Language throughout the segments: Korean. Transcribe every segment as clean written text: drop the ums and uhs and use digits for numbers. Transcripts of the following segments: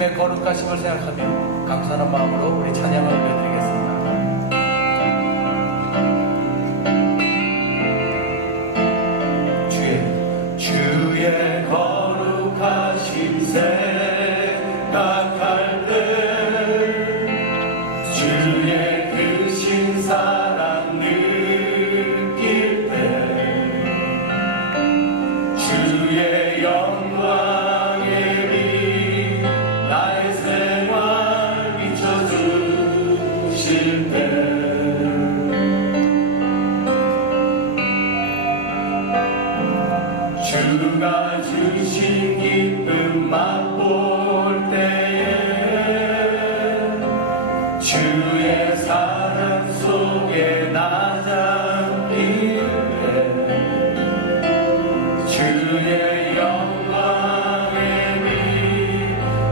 주님의 거룩하심을 생각하며 감사하는 마음으로 우리 찬양을 올려드리겠습니다. 주의 거룩하심 생각할 때 주의 크신 사랑 느낄 때 주의 영광의 빛 나의 생활 비춰주실 때 주가 주신 기쁨 맛볼 때에 주의 사랑 속에 나 잠길 때 주의 영광의 빛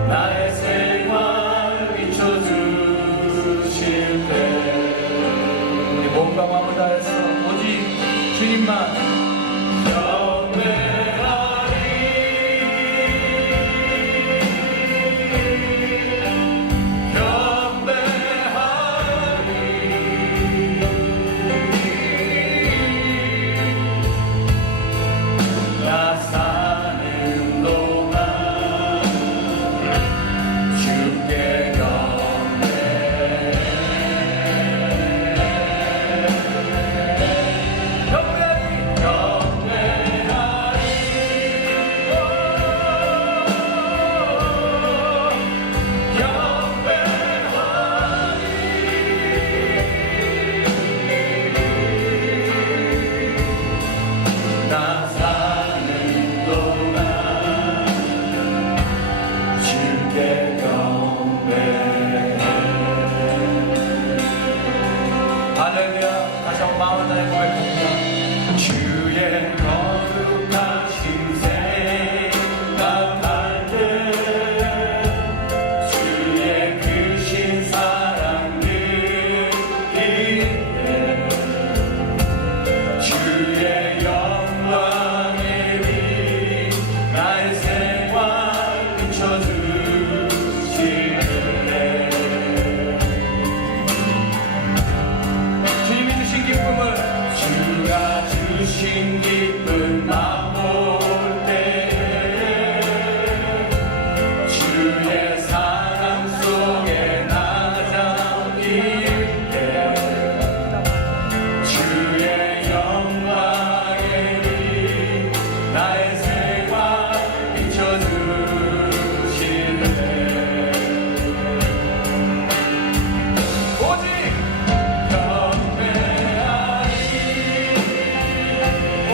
나의 생활 비춰주실 때 우리 몸과 마음을 다해서 오직 주님만 할렐루야. 다시 한번 마음을 다해 고백합니다. 주의 거룩하신 생각할 때 주의 크신 사랑 느낄 때 주의 영광의 빛 나의 생활 비춰주실 때 주가 주신 기쁨 맛볼 때에 주의 사랑 속에 나 잠길 때 주의 영광의 빛 나의 생활 비춰주실 때 오직 경배하리 오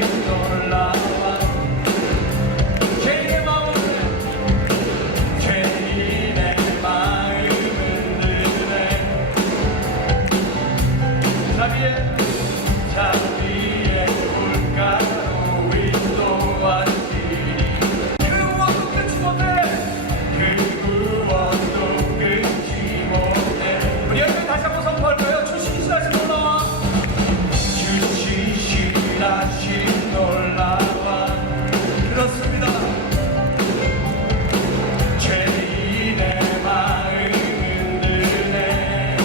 놀라와 죄인의 마음을 드네 자비의 물가로 인도하시니 그 구원도 끊지 못해 그 구원도 끊지 못해 우리 여러분 다시 한번 선포할까요? 주시시라신 놀라와 주시시라신 놀라와 그렇습니다 죄인의 마음을 드네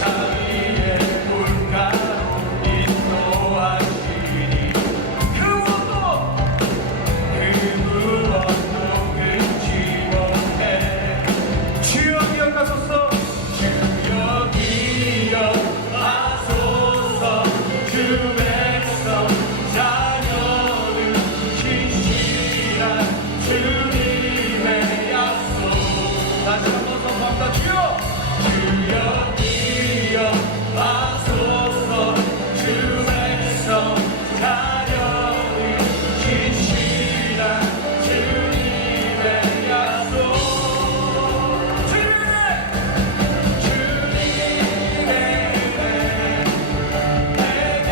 자비의 물가로 인도하시니 그 구원도 끊지 못해 주여 기억하소서 주여 기억하소서 주 백성 자녀를 지시라 주님의 약속 다시 한번 선포합니다 주여 기억하소서 주 백성 자녀를 지시라 주님의 약속 주님의 은혜 내게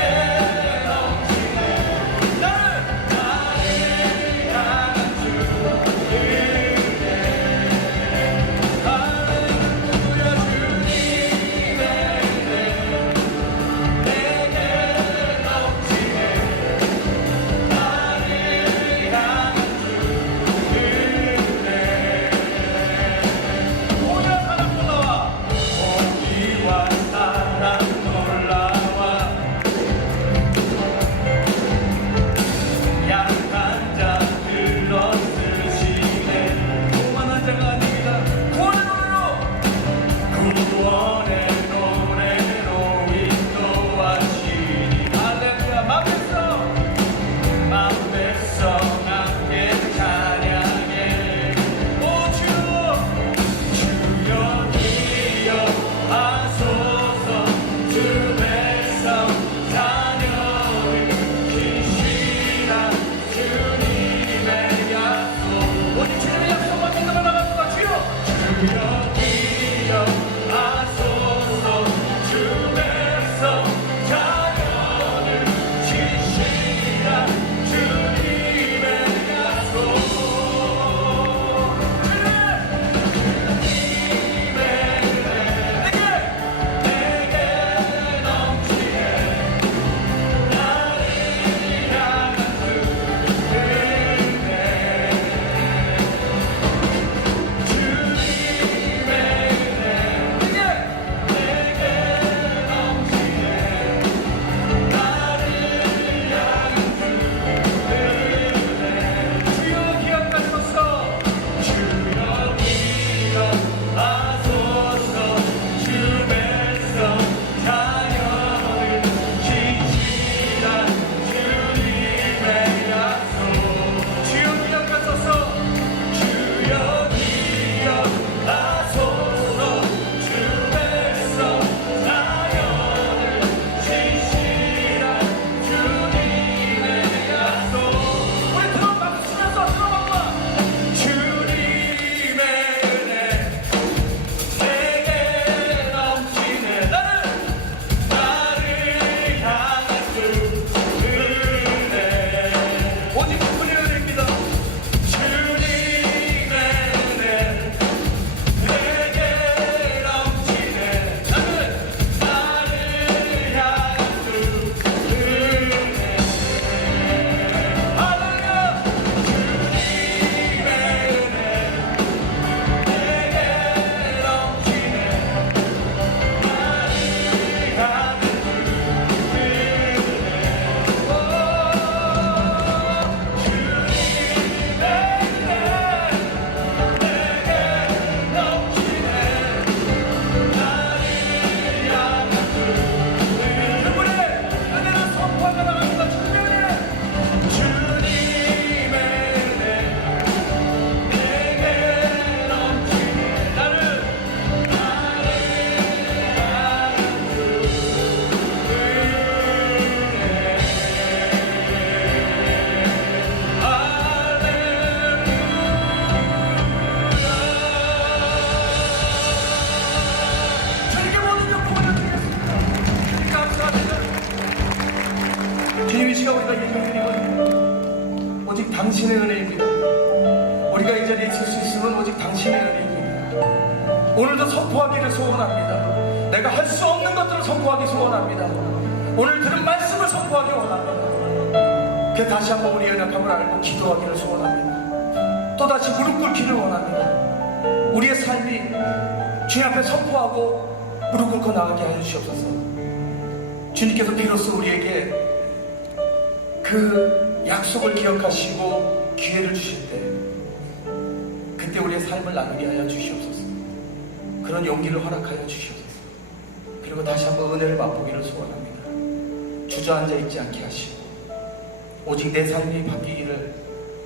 시간 우리가 예배드리면 오직 당신의 은혜입니다. 우리가 이 자리에 있을 수 있으면 오직 당신의 은혜입니다. 오늘도 선포하기를 소원합니다. 내가 할 수 없는 것들을 선포하기 소원합니다. 오늘 들은 말씀을 선포하기 원합니다. 그 다시 한번 우리의 연약함을 알고 기도하기를 소원합니다. 또다시 무릎 꿇기를 원합니다. 우리의 삶이 주님 앞에 선포하고 무릎 꿇고 나가게 하여 주시옵소서. 주님께서 비로소 우리에게 그 약속을 기억하시고 기회를 주실 때 그때 우리의 삶을 나누게 하여 주시옵소서. 그런 용기를 허락하여 주시옵소서. 그리고 다시 한번 은혜를 맛보기를 소원합니다. 주저앉아 있지 않게 하시고 오직 내 삶이 바뀌기를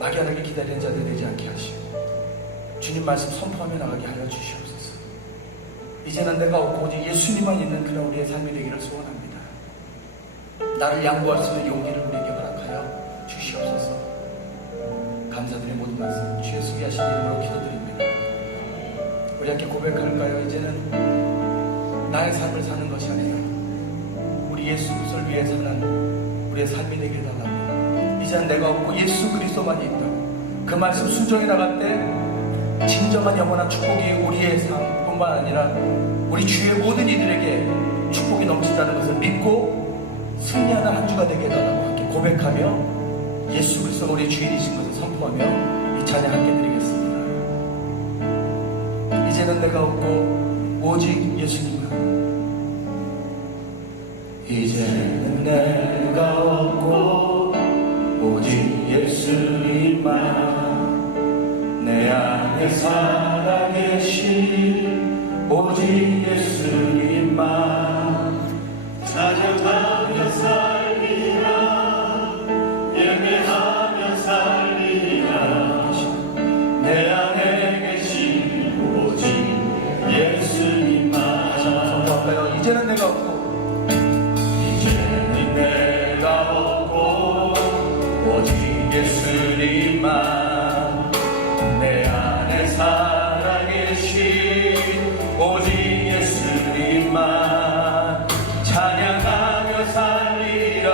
막연하게 기다리는 자들 되지 않게 하시고 주님 말씀 선포하며 나가게 하여 주시옵소서. 이제는 내가 없고 오직 예수님만 있는 그런 우리의 삶이 되기를 소원합니다. 나를 양보할 수 있는 용기를 우리에게 허락하여 주시옵소서. 감사드리는 모든 말씀 주의 수기하신 이름으로 기도드립니다. 우리 함께 고백할까요? 이제는 나의 삶을 사는 것이 아니라 우리 예수 그리스도를 위해 사는 우리의 삶이 되길 바랍니다. 이제는 내가 없고 예수 그리스도만 있다고 그 말씀 순종해 나갈 때 진정한 영원한 축복이 우리의 삶뿐만 아니라 우리 주위의 모든 이들에게 축복이 넘친다는 것을 믿고 승리하는 한 주가 되게 해달라고 함께 고백하며 예수 그리스도가 우리의 주인이신 것을 선포하며 이 찬양 함께 드리겠습니다. 이제는 내가 없고 오직 예수님만. 이제는 내가 없고 오직 예수님만. 내 안에 살아계신 오직 예수님만. 찬양하며 살리라 예배하며 살리라. 내 안에 계신 오직 예수님만. 다시 한번 선포할까요? 이제는 내가 없고 이제는 내가 없고 오직 예수님만. 내 안에 살아계신 오직 예수님만. 찬양하며 살리라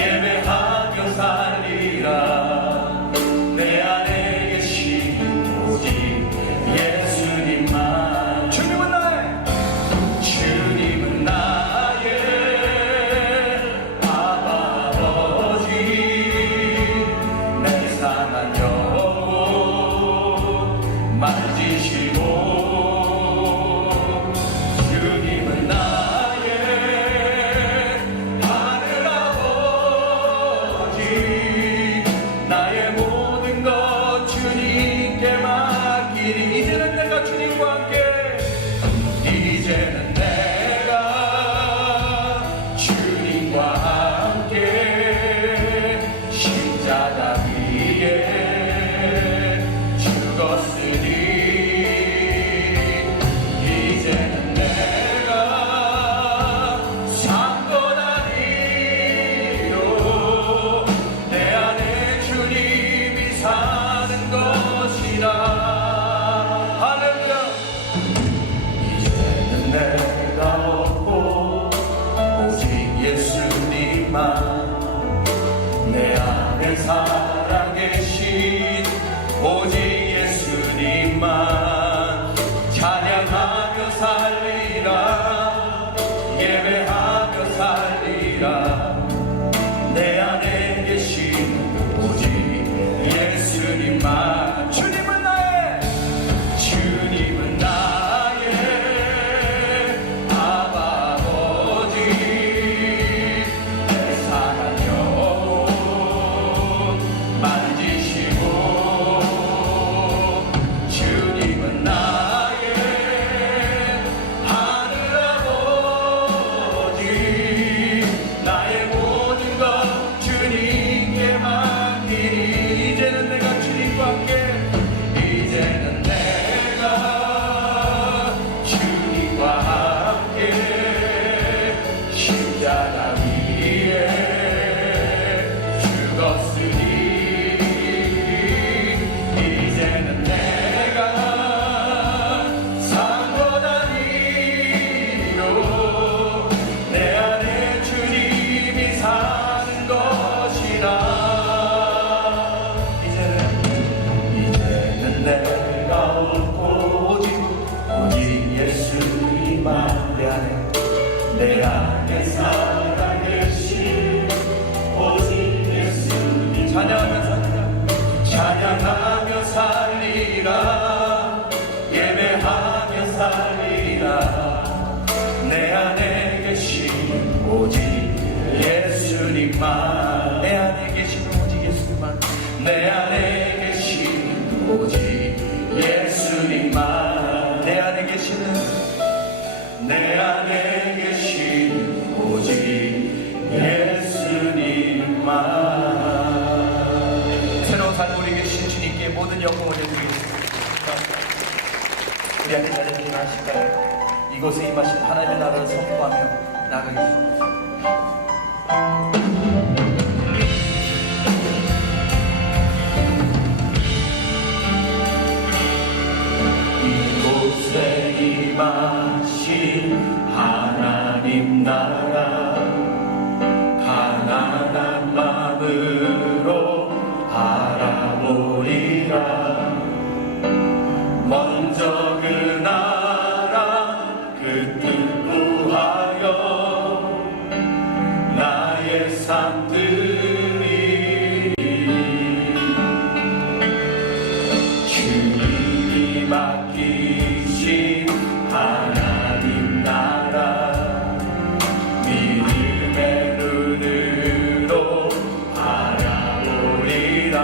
예배하며 살리라. 내 안에 계신 오직 예수님만. 주님은 나의 아빠 아버지. 내 상한 영혼 만지시고 주님은 나의 하늘 아버지. 나의 모든 것 주님께 맡기리. 이제는 내가 주님과 함께 이제는 내가 주님과 함께 십자가 위에 죽었으니 이제는 내가 산 것 아니요 내 안에 주님이 사는 것이라. 할렐루야. 이제는 내가 없고 오직 예수님만. 내 안에 살아계신 오직 예수님만. 찬양하며 살리라 예배하며 살리라. 내 안에 계신 오직 예수님만. 주님은 나의 아빠 아버지. 내 상한 영혼 만지시고 주님은 나의 하늘 아버지. 나의 모든 것 주님께 맡기리. 이제는 내가 주님과 함께 이제는 내가 주님과 함께 십자가 위에 죽었으니 이제는 내가 산 것 아니요 내 안에 주님이 사는 내 살아계신 오직 예수님 찬양하며 살리라 예배하며 살리라 내 안에 계신 오직 예수님만 내 안에 계신 오직 예수님만 내 안에 계신 오직 예수님만 내 안에 계시는 내 안에 계신 오직 예수님만 새로운 삶 우리 계신 주님께 모든 영광을 드리겠습니다. 우리 앞에 자리에 일어나실까요? 이곳에 임하신 하나님의 나라를 선포하며 나가겠습니다. 이곳에 임하신 하나님 나라 가난한 마음으로 바라보리라 먼저 그 나라 그 뜻 구하여 나의 삶들이 주님이 맡기신 하나님 나라 믿음의 눈으로 바라보리라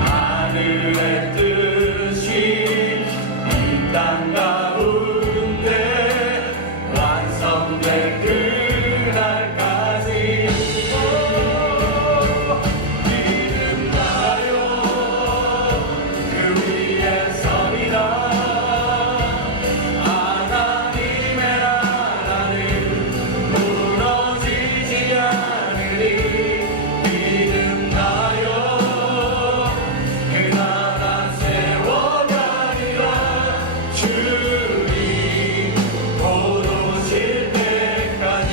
하늘의 뜻이 이 땅 가운데 완성될 그날까지 믿음나요 그 위에 서리라 하나님의 나라는 무너지지 않으리 믿음나요 그 나라 세워가리라 주님 곧 오실 때까지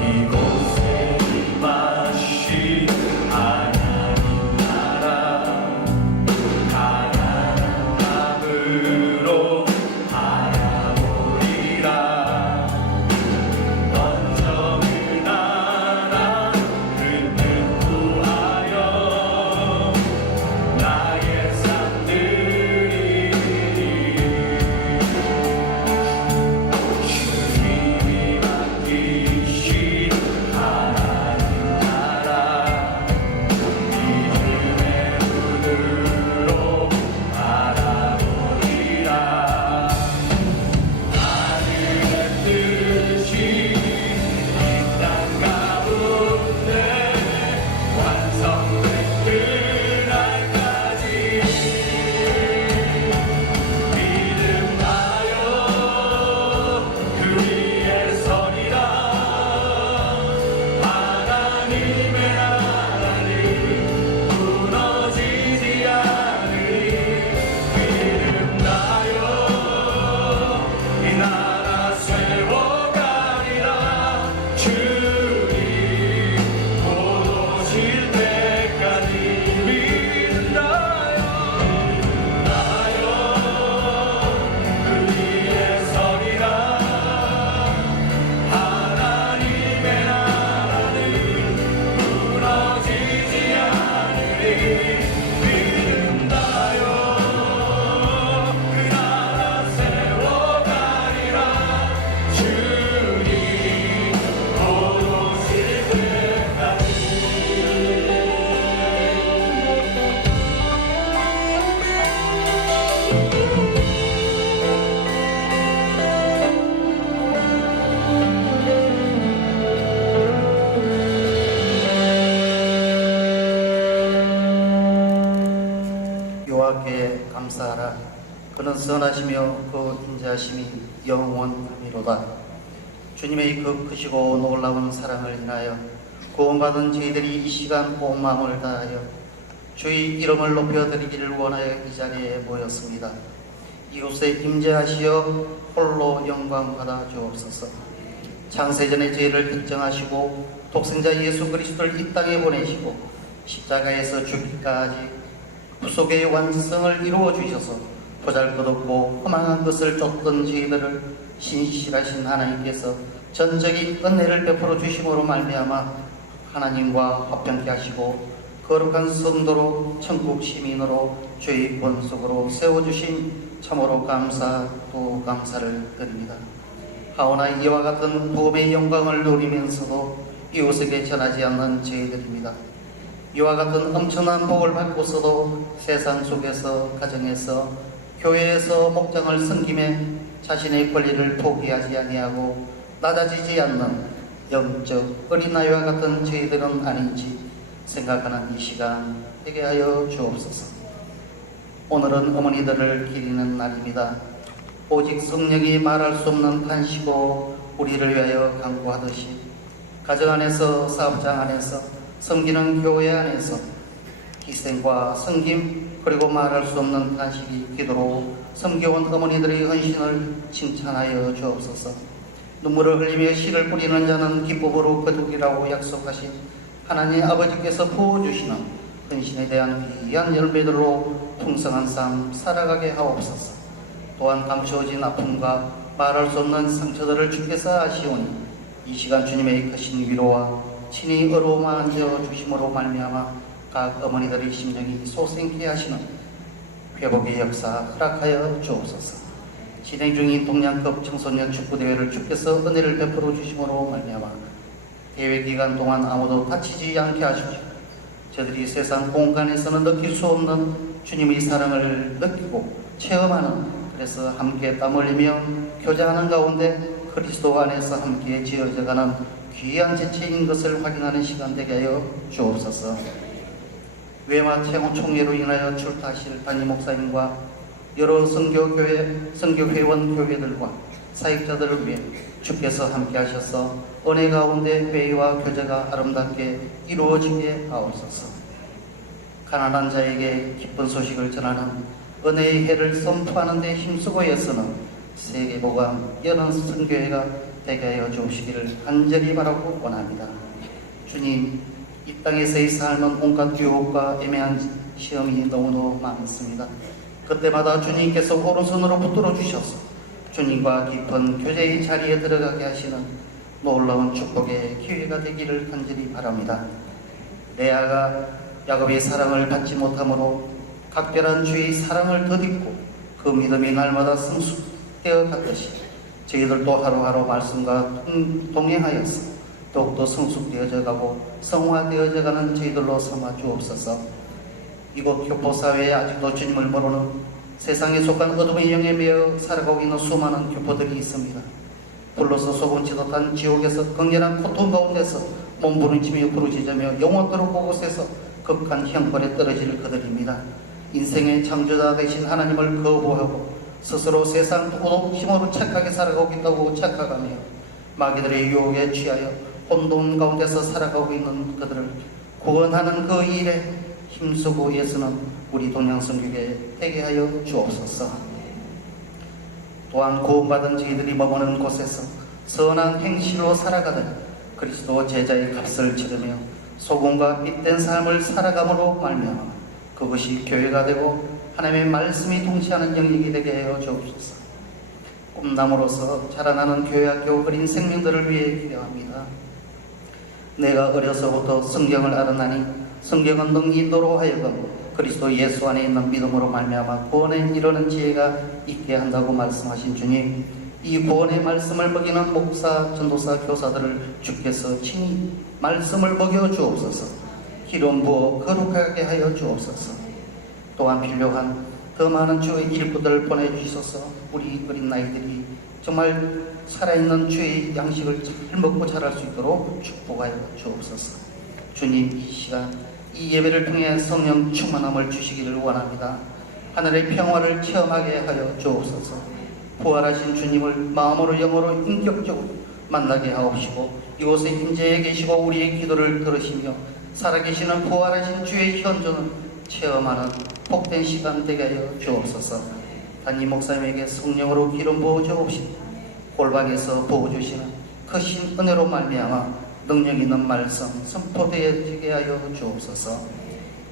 이곳에 임하신 하나님 나라 가난한 마음으로 바라보리라 먼저 그 나라 그 뜻 구하여 나의 삶들이 주님이 맡기신 하나님 나라 믿음의 눈으로 바라보리라 하늘의 뜻이 이 땅 가운데 완성될 그날까지 믿음나요 그 위에 서리라 하나님의 나라는 무너지지 않으리 믿음나요 이 나라 세워가리라 주님 곧 오실 때까지 믿음나요 그 위에 서리라 하나님의 나라는 무너지지 않으리 믿음나요 그 나라 세워가리라 주님 곧 오실 때까지 여호와께 감사하라. 그는 선하시며 그 인자하심이 영원하미로다. 주님의 그 크시고 놀라운 사랑을 인하여 구원받은 저희들이 이 시간 온 마음을 다하여 주의 이름을 높여드리기를 원하여 이 자리에 모였습니다. 이곳에 임재하시어 홀로 영광 받아 주옵소서. 창세전의 죄를 결정하시고 독생자 예수 그리스도를 이 땅에 보내시고 십자가에서 죽기까지 구속의 완성을 이루어 주셔서 보잘것없고 허망한 것을 쫓던 저희들을 신실하신 하나님께서 전적인 은혜를 베풀어 주심으로 말미암아 하나님과 화평케 하시고 거룩한 성도로 천국 시민으로 죄의 권속으로 세워주신 참으로 감사 또 감사를 드립니다. 하오나 이와 같은 복음의 영광을 누리면서도 이웃에게 전하지 않는 저희들입니다. 이와 같은 엄청난 복을 받고서도 세상 속에서 가정에서 교회에서 목장을 섬김에 자신의 권리를 포기하지 아니하고 낮아지지 않는 영적 어린아이와 같은 저희들은 아닌지 생각하는 이 시간 되게 하여 주옵소서. 오늘은 어머니들을 기리는 날입니다. 오직 성령이 말할 수 없는 간시고 우리를 위하여 간구하듯이 가정 안에서 사업장 안에서 섬기는 교회 안에서 희생과 섬김 그리고 말할 수 없는 간식이 기도로 섬겨온 어머니들의 헌신을 칭찬하여 주옵소서. 눈물을 흘리며 씨를 뿌리는 자는 기쁨으로 거두기라고 약속하신 하나님 아버지께서 부어주시는 헌신에 대한 귀한 열매들로 풍성한 삶 살아가게 하옵소서. 또한 감추어진 아픔과 말할 수 없는 상처들을 주께서 아시오니 이 시간 주님의 크신 위로와 친히 어루만져 주심으로 말미암아 각 어머니들의 심령이 소생케 하시는 회복의 역사 허락하여 주옵소서. 진행 중인 동양급 청소년 축구대회를 주께서 은혜를 베풀어 주심으로 말미암아 대회 기간 동안 아무도 다치지 않게 하십시오. 저들이 세상 공간에서는 느낄 수 없는 주님의 사랑을 느끼고 체험하는, 그래서 함께 땀 흘리며 교제하는 가운데 그리스도 안에서 함께 지어져가는 귀한 제체인 것을 확인하는 시간 되게 하여 주옵소서. 외마 채무 총회로 인하여 출타하실 담임 목사님과 여러 선교회원 교회들과 사역자들을 위해 주께서 함께 하셔서 은혜 가운데 회의와 교제가 아름답게 이루어지게 하옵소서. 가난한 자에게 기쁜 소식을 전하는 은혜의 해를 선포하는 데 힘쓰고 애쓰는 세계보감 여는 선교회가 되게 하여 주시기를 간절히 바라고 원합니다. 주님, 이 땅에서의 삶은 온갖 유혹과 애매한 시험이 너무도 많습니다. 그때마다 주님께서 오른손으로 붙들어 주셔서 주님과 깊은 교제의 자리에 들어가게 하시는 놀라운 축복의 기회가 되기를 간절히 바랍니다. 레아가 야곱의 사랑을 받지 못함으로 각별한 주의 사랑을 덧입고 그 믿음이 날마다 성숙되어 갔듯이 저희들도 하루하루 말씀과 동행하여서 더욱더 성숙되어져 가고 성화되어져 가는 저희들로 삼아 주옵소서. 이곳 교포사회에 아직도 주님을 모르는 세상에 속한 어둠의 영에 매여 살아가고 있는 수많은 교포들이 있습니다. 불러서 소금치 듯한 지옥에서 극렬한 고통 가운데서 몸부림치며 부르짖으며 영원토록 그곳에서 극한 형벌에 떨어질 그들입니다. 인생의 창조자 되신 하나님을 거부하고 스스로 세상 도덕 힘으로 착하게 살아가고 있다고 착각하며 마귀들의 유혹에 취하여 혼돈 가운데서 살아가고 있는 그들을 구원하는 그 일에 힘쓰고 애쓰는 우리 동양성교회 되게 하여 주옵소서. 또한 구원받은 저희들이 머무는 곳에서 선한 행실로 살아가는 그리스도 제자의 값을 치르며 소금과 빛된 삶을 살아감으로 말미암아 그것이 교회가 되고 하나님의 말씀이 통치하는 영역이 되게 하여 주옵소서. 꿈나무로서 자라나는 교회학교 어린 생명들을 위해 기도합니다. 내가 어려서부터 성경을 알았나니 성경은 능 인도로 하여금 그리스도 예수 안에 있는 믿음으로 말미암아 구원에 이르는 지혜가 있게 한다고 말씀하신 주님, 이 구원의 말씀을 먹이는 목사, 전도사, 교사들을 주께서 친히 말씀을 먹여 주옵소서. 기름 부어 거룩하게 하여 주옵소서. 또한 필요한 더 많은 주의 일꾼들을 보내주셔서 우리 어린 나이들이 정말 살아있는 주의 양식을 잘 먹고 자랄 수 있도록 축복하여 주옵소서. 주님, 이 시간 이 예배를 통해 성령 충만함을 주시기를 원합니다. 하늘의 평화를 체험하게 하여 주옵소서. 부활하신 주님을 마음으로 영으로 인격적으로 만나게 하옵시고 이곳에 임재해 계시고 우리의 기도를 들으시며 살아계시는 부활하신 주의 현존을 체험하는 복된 시간 되게 하여 주옵소서. 담임 목사님에게 성령으로 기름 부어 주옵시고 골방에서 부어주시는 크신 은혜로 말미암아 능력 있는 말씀 선포되어지게 하여 주옵소서.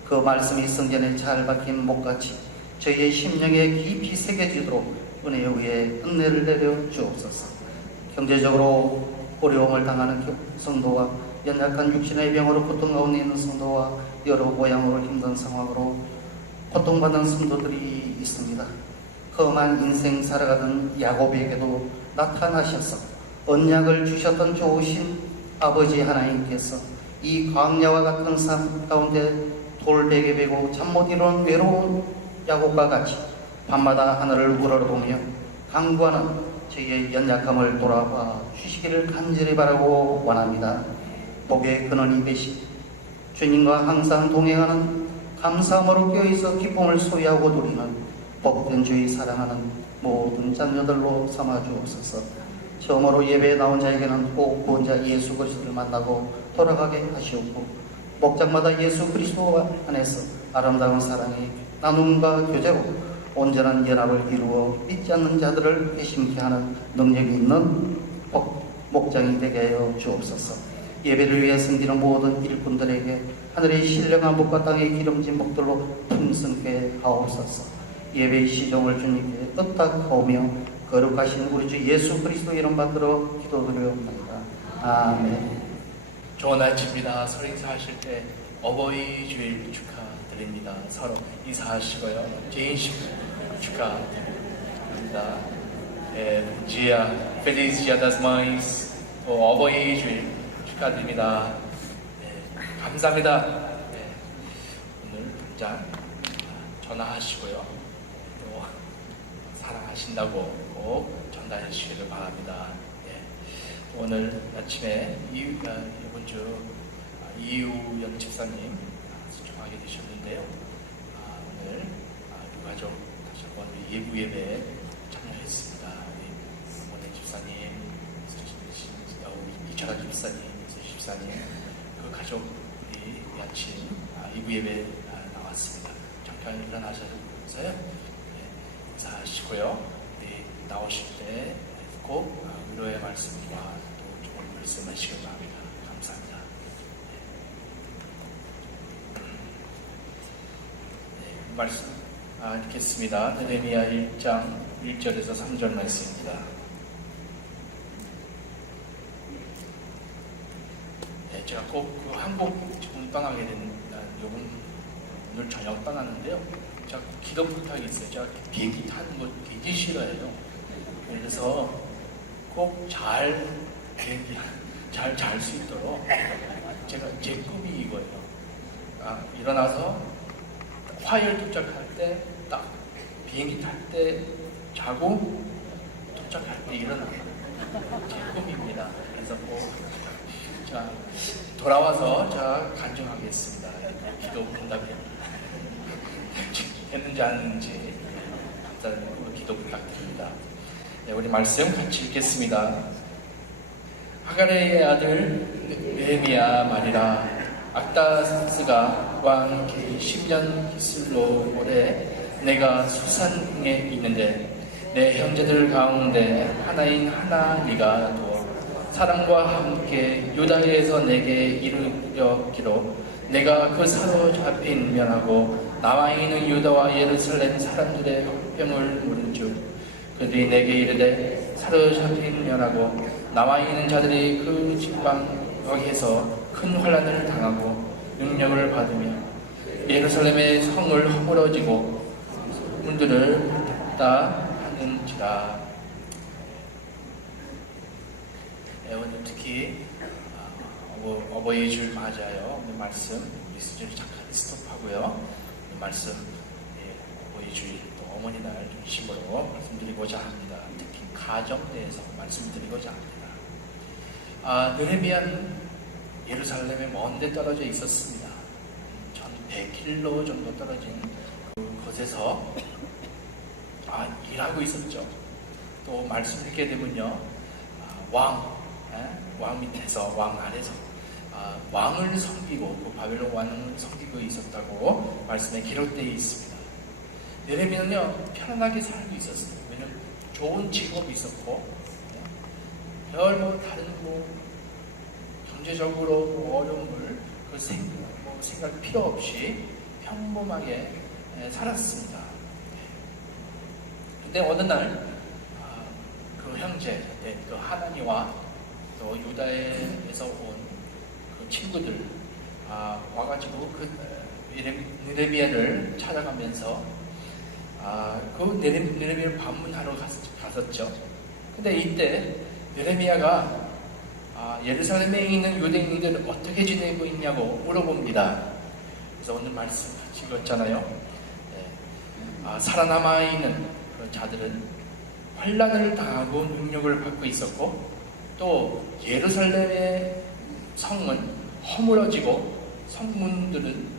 그 말씀이 성전에 잘 박힌 목같이 저희의 심령에 깊이 새겨지도록 은혜 위에 은혜를 내려 주옵소서. 경제적으로 어려움을 당하는 성도와 연약한 육신의 병으로 고통 가운데 있는 성도와 여러 모양으로 힘든 상황으로 고통받는 성도들이 있습니다. 험한 인생 살아가던 야곱에게도 나타나셔서 언약을 주셨던 좋으신 아버지 하나님께서 이 광야와 같은 삶 가운데 돌베개 베고 잠 못 이루는 외로운 야곱과 같이 밤마다 하늘을 우러러보며 간구하는 저희의 연약함을 돌아봐 주시기를 간절히 바라고 원합니다. 복의 근원이 되시 주님과 항상 동행하는 감사함으로 껴있어 기쁨을 소유하고 누리는 복된 주의 사랑하는 모든 자녀들로 삼아 주옵소서. 처음으로 예배에 나온 자에게는 꼭 구원자 예수 그리스도를 만나고 돌아가게 하시옵고 목장마다 예수 그리스도 안에서 아름다운 사랑의 나눔과 교제로 온전한 연합을 이루어 믿지 않는 자들을 회심케 하는 능력이 있는 목장이 되게 하여 주옵소서. 예배를 위해 섬기는 모든 일꾼들에게 하늘의 신령한 목과 땅의 기름진 목들로 풍성케 하옵소서. 예배의 시종을 주님께 뜻탁하오며 거룩하신 우리 주 예수 그리스도 이름 받들어 기도드리옵나이다. 아멘. 좋은 아침입니다. 서로 인사하실 때 어버이 주일 축하드립니다. 서로 인사하시고요. 진심 축하드립니다. Dia Feliz Dia das Mães. 어버이 주일 축하드립니다. 감사합니다. 오늘 당장 전화하시고요. 또 사랑하신다고 꼭 전달해 주시기를 바랍니다. 오늘 아침에 이번 주 이우연 집사님 수청하게 되셨는데요. 오늘 유가족 다시 한번 예부 예배에 참여했습니다. 원래 집사님, 이철아 집사님, 집사님, 그 가족이 아침 예부 예배에 나왔습니다. 잠깐 일어나셔서요. 인사하시고요. 나오실 때 꼭 위로의 말씀과 또 좋은 말씀 하시길 바랍니다. 감사합니다. 말씀 읽겠습니다. 느헤미야 1장 1절에서 3절 말씀입니다. 제가 꼭 그 한국 지금 떠나게 된 요번 오늘 저녁 떠나는데요. 제가 기도 부탁이 있어요. 제가 비행기 타는 거 되게 싫어해요. 그래서 꼭 비행기 잘 잘 수 있도록 제 꿈이 이거예요. 일어나서 화요일 도착할 때 딱 비행기 탈 때 자고 도착할 때 일어나요. 제 꿈입니다. 그래서 자 돌아와서 제가 간증하겠습니다. 기도 응답 했는지 안 했는지 감사드리고 기도 부탁드립니다. 우리 말씀 같이 읽겠습니다. 하가레의 아들 느헤미야 말이라. 악다스가 왕 기 10년 기술로 오래 내가 수산에 있는데 내 형제들 가운데 하나인 하나니가 또 사람과 함께 유다에서 내게 이르렀기로 내가 그 사로잡힌 면하고 나와 있는 유다와 예루살렘 사람들의 병을 물은 줄 그들이 내게 이르되 사로잡힌 면하고 나와 있는 자들이 그 지방에서 큰 환난을 당하고 능력을 받으며 예루살렘의 성을 허물어지고 문들을 닫다 하는지라. 오늘 특히 어버이 줄 맞아요. 오늘 말씀 우리 수준을 잠깐 스톱하고요. 오늘 말씀 어버이 주일 또 어머니날 중심으로 말씀드리고자 합니다. 특히 가정에 대해서 말씀드리고자 합니다. 느헤미야는 예루살렘에 먼데 떨어져 있었습니다. 1100km 정도 떨어진 그곳에서 일하고 있었죠. 또 말씀 읽게 되면요, 왕 밑에서, 왕 아래서 왕을 섬기고 그 바벨론 왕을 섬기고 있었다고 말씀에 기록되어 있습니다. 느헤미야는요 편안하게 살고 있었어요. 왜냐하면 좋은 직업이 있었고 별 다른 경제적으로 어려움을 생각 필요 없이 평범하게 살았습니다. 근데 어느 날 그 형제, 그 하나니와 또 유다에서 온 그 친구들 와가지고 그 느헤미야를 찾아가면서 그 느헤미야를 방문하러 갔었죠. 근데 이때 느헤미야가 예루살렘에 있는 유대인들 어떻게 지내고 있냐고 물어봅니다. 그래서 오늘 말씀 같이 읽었잖아요. 살아남아 있는 그 자들은 환난을 당하고 능력을 받고 있었고, 또 예루살렘의 성은 허물어지고 성문들은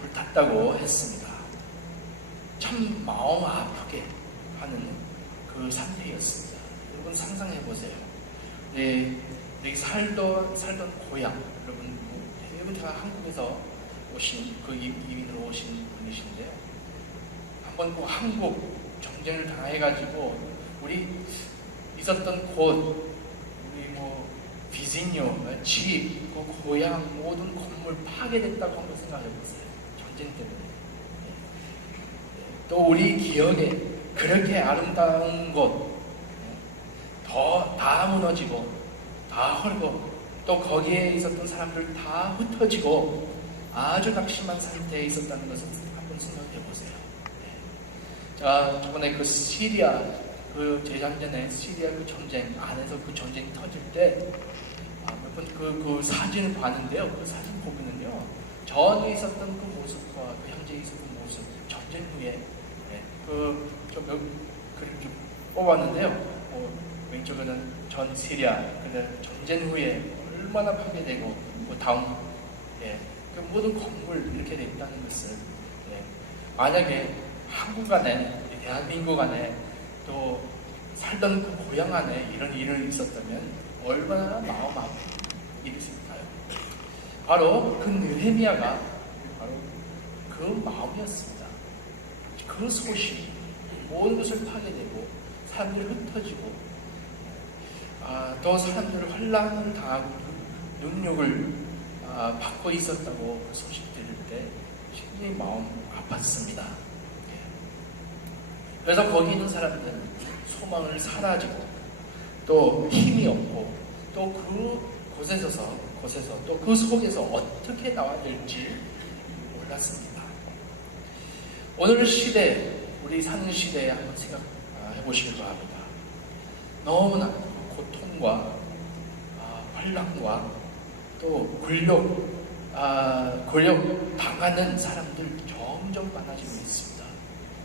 불탔다고 했습니다. 참 마음 아프게 하는 그 상태였습니다. 여러분 상상해 보세요. 여기 살던 고향, 여러분 대부분 다 한국에서 오신 그 이민으로 오신 분이신데요. 한번 그 한국 정쟁을 당해가지고 우리 있었던 곳, 우리 비즈니오, 집, 그 고향 모든 건물 파괴됐다고 한번 생각해 보세요. 전쟁 때문에. 또 우리 기억에 그렇게 아름다운 곳 다 무너지고 다 헐고 또 거기에 있었던 사람들 다 흩어지고 아주 낙심한 상태에 있었다는 것을 한번 생각해 보세요. 저번에 그 시리아 재작년에 시리아 그 전쟁 안에서 그 전쟁이 터질 때 몇 번 그 사진을 봤는데요. 그 사진 보면은요, 전에 있었던 그 모습과 그 현재에 있었던 모습, 전쟁 후에 그림 좀 뽑았는데요. 왼쪽에는 전 시리아, 근데 전쟁 후에 얼마나 파괴되고 다음 그 모든 건물 이렇게 돼 있다는 것을 만약에 한국 안에 대한민국 안에 또 살던 그 고향 안에 이런 일이 있었다면 얼마나 마음 아픈 일이었을까요? 바로 그 느헤미야가 바로 그 마음이었습니다. 그 소식, 모든 것을 파괴되고 사람들이 흩어지고 또 사람들을 환난을 당하고 능력을 받고 있었다고 그 소식 들을 때 굉장히 마음 아팠습니다. 그래서 거기 있는 사람들은 소망을 사라지고 또 힘이 없고 또 그 곳에서 또 그 속에서 어떻게 나와야 될지 몰랐습니다. 오늘 시대, 우리 사는 시대에 한번 생각해 보시기 바랍니다. 너무나 고통과 환난과 또 굴욕 당하는 사람들 점점 많아지고 있습니다.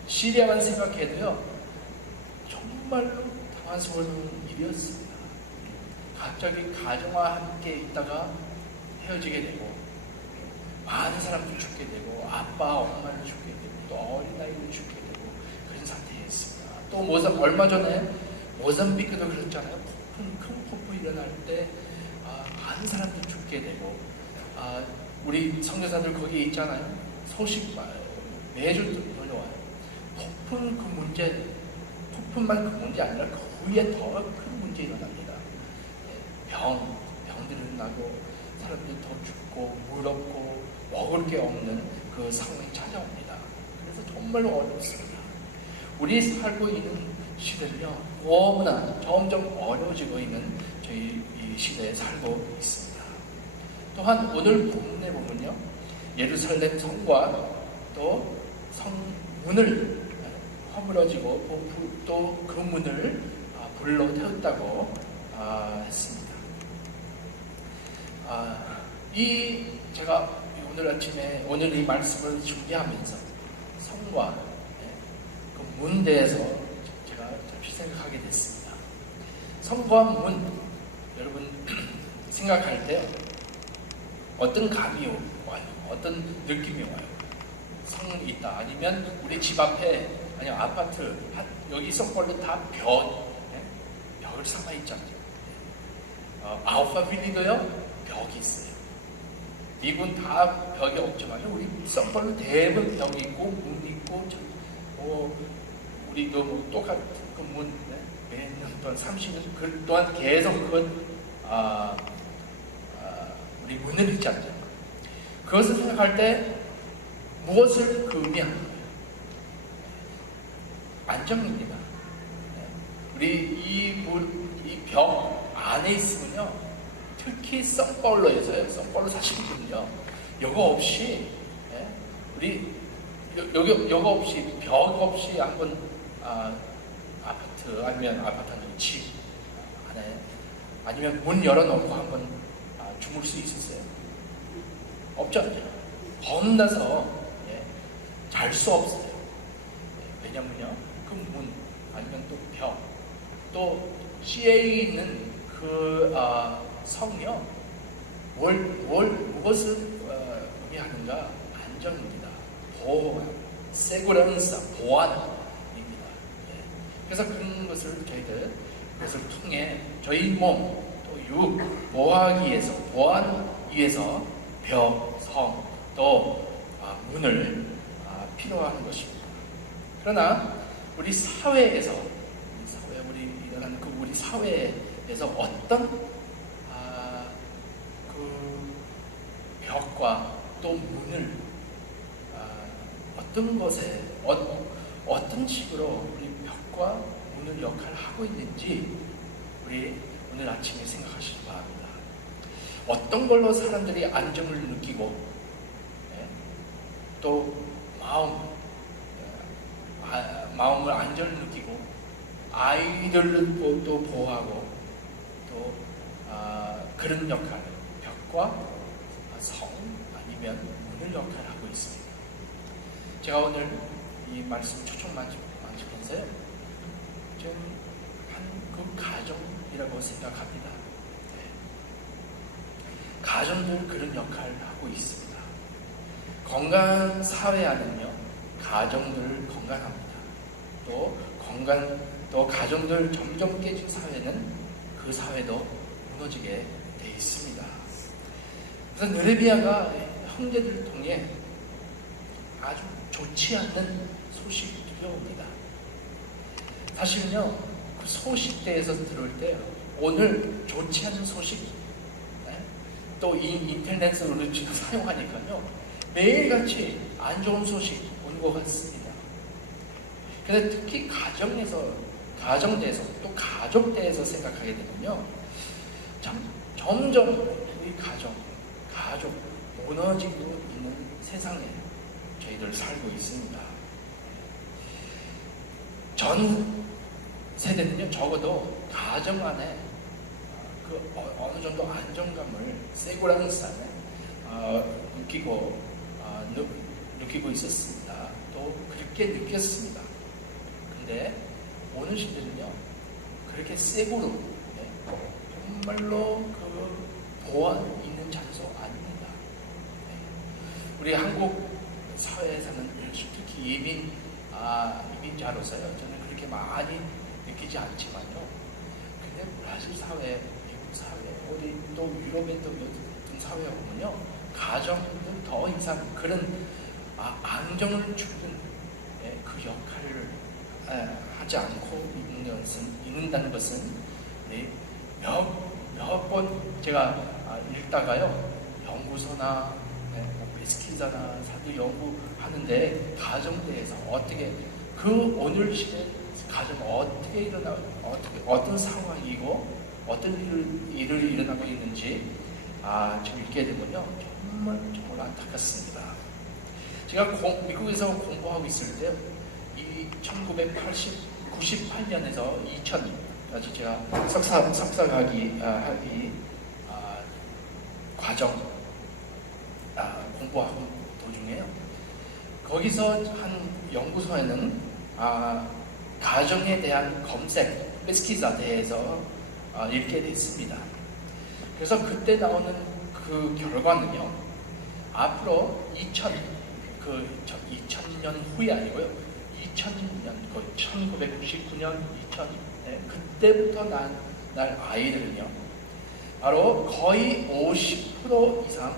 시리아만 생각해도요, 정말로 당황스러운 일이었습니다. 갑자기 가정과 함께 있다가 헤어지게 되고, 많은 사람들 죽게 되고, 아빠, 엄마를 죽게 되고, 또 어린아이를 죽게 되고, 그런 상태였습니다. 또 얼마 전에 모잠비크도 그랬잖아요. 큰 폭풍이 일어날 때 많은 사람들이 죽게 되고, 우리 선교사들 거기에 있잖아요. 소식 매주 들려와요. 폭풍만 그 문제 아니라 그 위에 더 큰 문제 일어납니다. 병들이 나고 사람들이 더 죽고 무럽고 먹을 게 없는 그 상황이 찾아옵니다. 그래서 정말로 어렵습니다. 우리 살고 있는 시대는요, 너무나 점점 어려워지고 있는 저희 이 시대에 살고 있습니다. 또한 오늘 본문에 보면요, 예루살렘 성과 또 성문을 허물어지고 또 그 문을 불로 태웠다고 했습니다. 제가 오늘 아침에 오늘 이 말씀을 준비하면서 성과 그 문에 대해서 제가 잠시 생각하게 됐습니다. 성과 문, 여러분 생각할 때 어떤 감이 와요? 어떤 느낌이 와요? 성이 있다, 아니면 우리 집 앞에, 아니면 아파트 여기 썩벌로 다 벽을 삼아 있잖아요. 아우파빌리도요, 벽이 있어요. 미국은 다 벽이 없지만 우리 썩벌로 대부분 벽이 있고 문 있고 우리도 똑같은 그 문, 몇 년 동안 30년 그 동안 계속 우리 문을 읽지 않죠. 그것을 생각할 때 무엇을 의미하는 거예요? 안정입니다. 우리 이 벽 안에 있으면요, 특히 썬벌로에서요, 썬벌로 사시는 분은요, 여거 없이, 우리 여거 없이, 벽 없이 한번 아파트 아니면 아파트 아니면 집 안에 아니면 문 열어놓고 한번 주물 수 있었어요? 없죠. 겁나서 잘 수 없어요. 왜냐면요, 그 문 아니면 또 벽, 또 CA에 있는 그 성이요, 무엇을 의미하는가? 안정입니다. 보호, 세구란사, 보안입니다. 그래서 그런 것을 저희들 그것을 통해 저희 몸, 또 육, 보호하기 위해서, 보안 위해서 벽, 성, 또 문을 필요한 것입니다. 그러나 우리 사회에서 우리 사회에서 어떤 그 벽과 또 문을 어떤 것에 어떤 식으로 우리 벽과 문을 역할을 하고 있는지 우리 오늘 아침에 생각하시기 바랍니다. 어떤 걸로 사람들이 안정을 느끼고 또 마음을 안정을 느끼고 아이들을 또 보호하고 또 그런 역할, 벽과 성 아니면 문을 역할하고 있습니다. 제가 오늘 이 말씀 초청 만족해서요, 좀 한 그 가정이라고 생각합니다. 가정들 그런 역할을 하고 있습니다. 건강한 사회 안은요, 가정들 건강합니다. 또 가정들 점점 깨진 사회는 그 사회도 무너지게 돼 있습니다. 그래서 느헤미야가 형제들을 통해 아주 좋지 않는 소식이 들려옵니다. 사실은요, 그 소식대에서 들을 때 오늘 좋지 않은 소식, 또 이 인터넷을 지금 사용하니까요, 매일같이 안 좋은 소식 온 것 같습니다. 그런데 특히 가정대에서 또 가족대에서 생각하게 되면요, 점점 우리 가족 무너지고 있는 세상에 저희들 살고 있습니다. 전 세대는요, 적어도 가정 안에 그 어느 정도 안정감을 세구란산에 느끼고 있었습니다. 또 그렇게 느꼈습니다. 근데 오늘 시대는요, 그렇게 세구로 정말로 그 보안 있는 장소 아닙니다. 우리 한국 사회에서는 특히 이민자로서요, 저는 그렇게 많이 느끼지 않지만요, 근데 브라질 사회, 미국 사회, 우리 또 유럽의 또 어떤 사회에 보면요, 가정은 더 이상 그런 안정을 주는 그 역할을 하지 않고 있는다는 것은 몇 번 제가 읽다가요, 연구소나 베스킨자나 사도 연구하는데 가정대에서 어떻게 그 오늘 시대 가정 어떻게 어떤 상황이고 어떤 일을 일어나고 있는지 지금 읽게 되면요, 정말 안타깝습니다. 제가 미국에서 공부하고 있을 때 이 1998년에서 2000까지 제가 석사학위 과정 공부하고 도중에요, 거기서 한 연구소에는 가정에 대한 검색, 베스키자 대해서 읽게 됐습니다. 그래서 그때 나오는 그 결과는요, 앞으로 2000년 후에 아니고요, 2000년, 거의 1999년, 2000, 그때부터 날 아이들은요, 바로 거의 50% 이상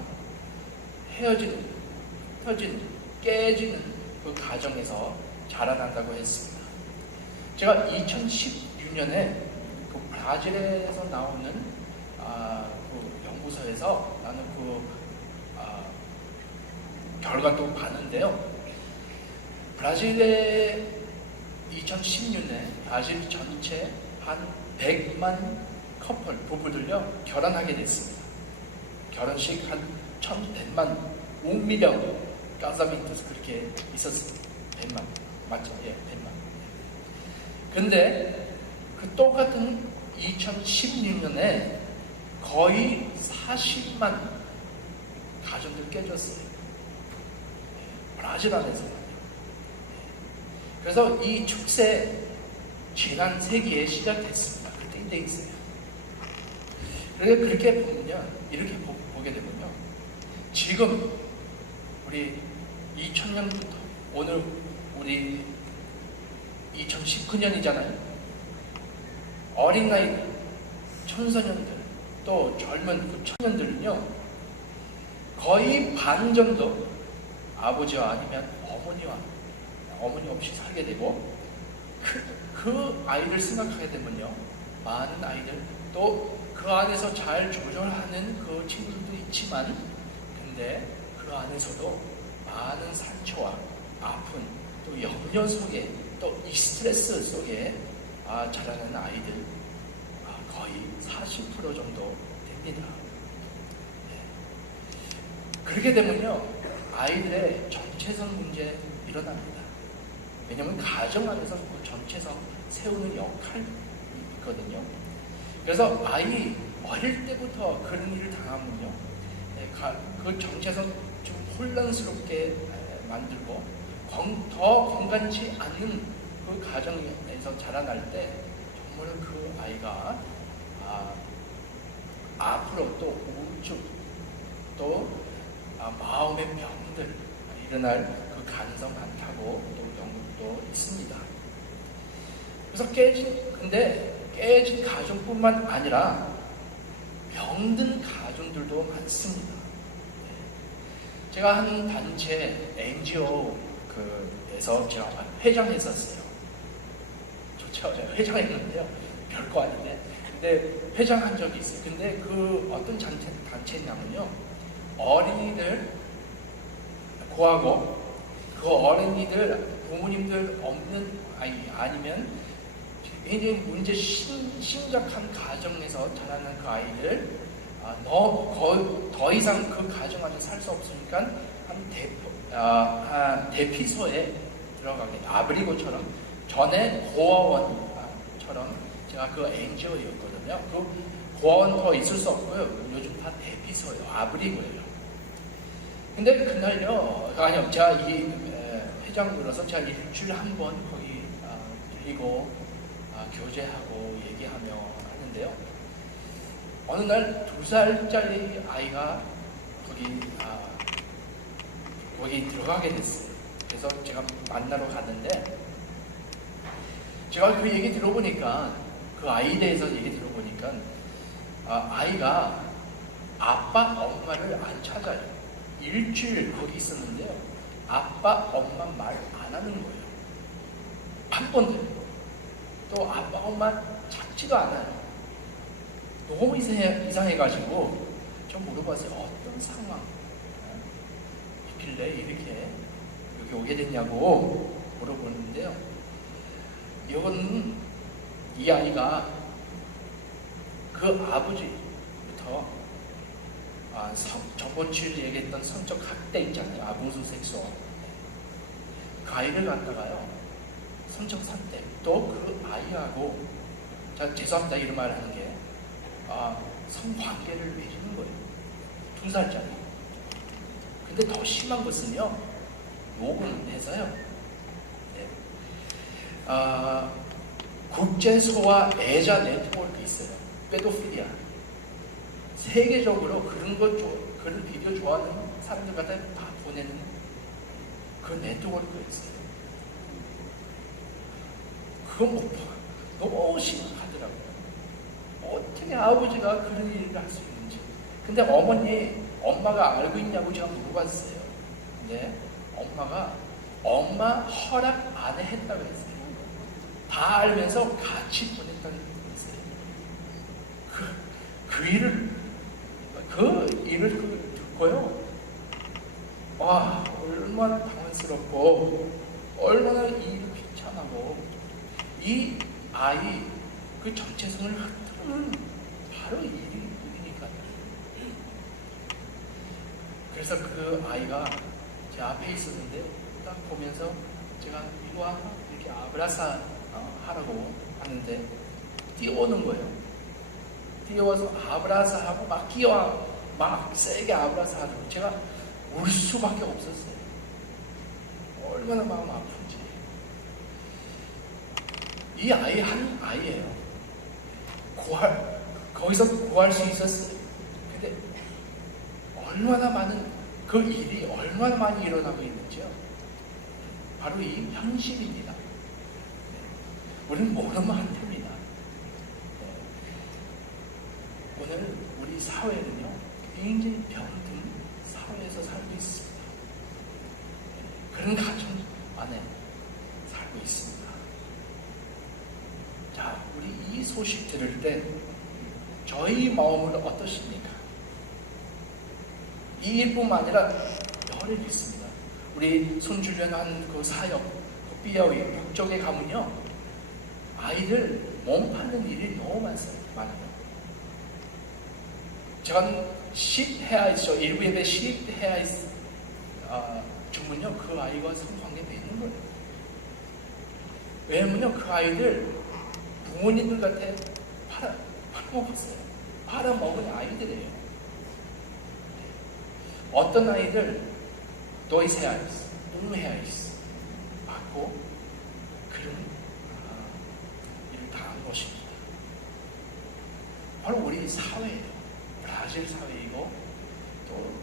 깨지는 그 가정에서 자라난다고 했습니다. 제가 2010 2016년에 그 브라질에서 나오는 그 연구소에서 나는 결과도 봤는데요. 브라질의 2016년에 브라질 전체 한 100만 부부들요 결혼하게 됐습니다. 결혼식 한 1,100만 5밀리언 가사미토스 그렇게 있었습니다. 100만 맞죠? 예, 100만. 근데 그 똑같은 2016년에 거의 40만 가정들 깨졌어요. 브라질 안에서만요. 그래서 이 축세 지난 세기에 시작됐습니다. 그때 있어요. 그렇게 보면요, 이렇게 보게 되면요, 지금 우리 2000년부터 오늘 우리 2019년이잖아요. 어린 나이 청소년들 또 젊은 그 청년들은요 거의 반 정도 아버지와 아니면 어머니 없이 살게 되고 그 아이를 생각하게 되면요 많은 아이들 또 그 안에서 잘 조절하는 그 친구들도 있지만 근데 그 안에서도 많은 상처와 아픈 또 염려 속에 또 이 스트레스 속에 자라는 아이들 거의 40% 정도 됩니다. 그렇게 되면요 아이들의 정체성 문제 일어납니다. 왜냐하면 가정 안에서 그 정체성 세우는 역할이 있거든요. 그래서 아이 어릴 때부터 그런 일을 당하면요 그 정체성 좀 혼란스럽게 만들고 더 건강치 않는 그 가정에서 자라날 때 정말 그 아이가 앞으로 또 우울증 또 마음의 병들 일어날 그 가능성 많다고 또 연구도 있습니다. 그래서 깨진 가정뿐만 아니라 병든 가정들도 많습니다. 제가 한 단체 NGO 에서 제가 회장했었어요. 좋죠? 제가 회장했는데요. 별거 아닌데. 근데 회장한 적이 있어요. 근데 그 어떤 단체냐면요. 어린이들 구하고 그 어린이들 부모님들 없는 아이 아니면 굉장히 문제 심각한 가정에서 자라는 그 아이들 더 이상 그 가정 안에 살 수 없으니까 한 대피소에 들어가게 아브리고처럼 전에 고아원처럼 제가 그 NGO였거든요. 그 고아원 더 있을 수 없고요. 요즘 다 대피소예요. 아브리고예요. 근데 그날요, 아니요, 제가 이 회장으로서 제가 일주일에 한 번 거기 들리고 교제하고 얘기하며 하는데요. 어느 날 2살짜리 아이가 거기 들어가게 됐어요. 그래서 제가 만나러 갔는데 제가 그 얘기 들어보니까 그 아이에 대해서 얘기 들어보니까 아이가 아빠 엄마를 안 찾아요. 일주일 거기 있었는데요. 아빠 엄마 말 안 하는 거예요. 한 번도. 또 아빠 엄마 찾지도 않아요. 너무 이상해가지고 좀 물어봤어요. 어떤 상황 있길래 이렇게 여기 오게 됐냐고 물어보는데요. 이건 이 아이가 그 아버지부터 저번 주에 얘기했던 성적 학대 있잖아요. 아동수 섹수얼. 그 아이를 갖다가요. 성적 학대. 또 그 아이하고 죄송합니다. 이런 말 하는 게 성관계를 맺는 거예요. 2살짜리. 근데 더 심한 것은요. 욕을 해서요. 네. 국제소아 애자 네트워크 있어요. 페도필리아. 세계적으로 그런 비디오 좋아하는 사람들 갖다 다 보내는 그 네트워크가 있어요. 그건 너무 심각하더라고요. 어떻게 아버지가 그런 일을 할 수 있는지. 근데 엄마가 알고 있냐고 제가 물어봤어요. 근데 엄마 허락 안에 했다고 했어요. 다 알면서 같이 보냈다는 거였어요. 그 일을 듣고요. 와, 얼마나 당황스럽고, 얼마나 일이 귀찮하고, 이 아이, 그 정체성을 흔드는 바로 일이니까요. 그래서 그 아이가 제 앞에 있었는데, 딱 보면서 제가 이거 와, 이렇게 아브라사 하라고 하는데, 뛰어오는 거예요. 뛰어와서 아브라사 하고 막 끼워, 막 세게 아브라사 하고, 제가 울 수밖에 없었어요. 얼마나 마음 아픈지. 이 아이 한 아이예요. 거기서 구할 수 있었어요. 근데 얼마나 많은 그 일이 얼마나 많이 일어나고 있는지요. 바로 이 현실입니다. 우리는 모르면 안 됩니다. 오늘 우리 사회는요, 굉장히 병든 사회에서 살고 있습니다. 그런 가정 안에 살고 있습니다. 자, 우리 이 소식 들을 때 저희 마음은 어떠십니까? 이 일뿐만 아니라 여러 일 있습니다. 우리 손주련한 그 사역, 그 삐아위 북쪽에 가면요, 아이들 몸 파는 일이 너무 많아요. 제가 10회아 있죠. 일부 예배 10회아 주문요, 그 아이가 성관계 맺는 거예요. 왜냐면요, 그 아이들 부모님들한테 팔아먹었어요. 팔아먹은 아이들이에요. 어떤 아이들 노이세아이스, 음해아이스 맞고 그런 일을 당한 것입니다. 바로 우리 사회예요. 브라질 사회이고, 또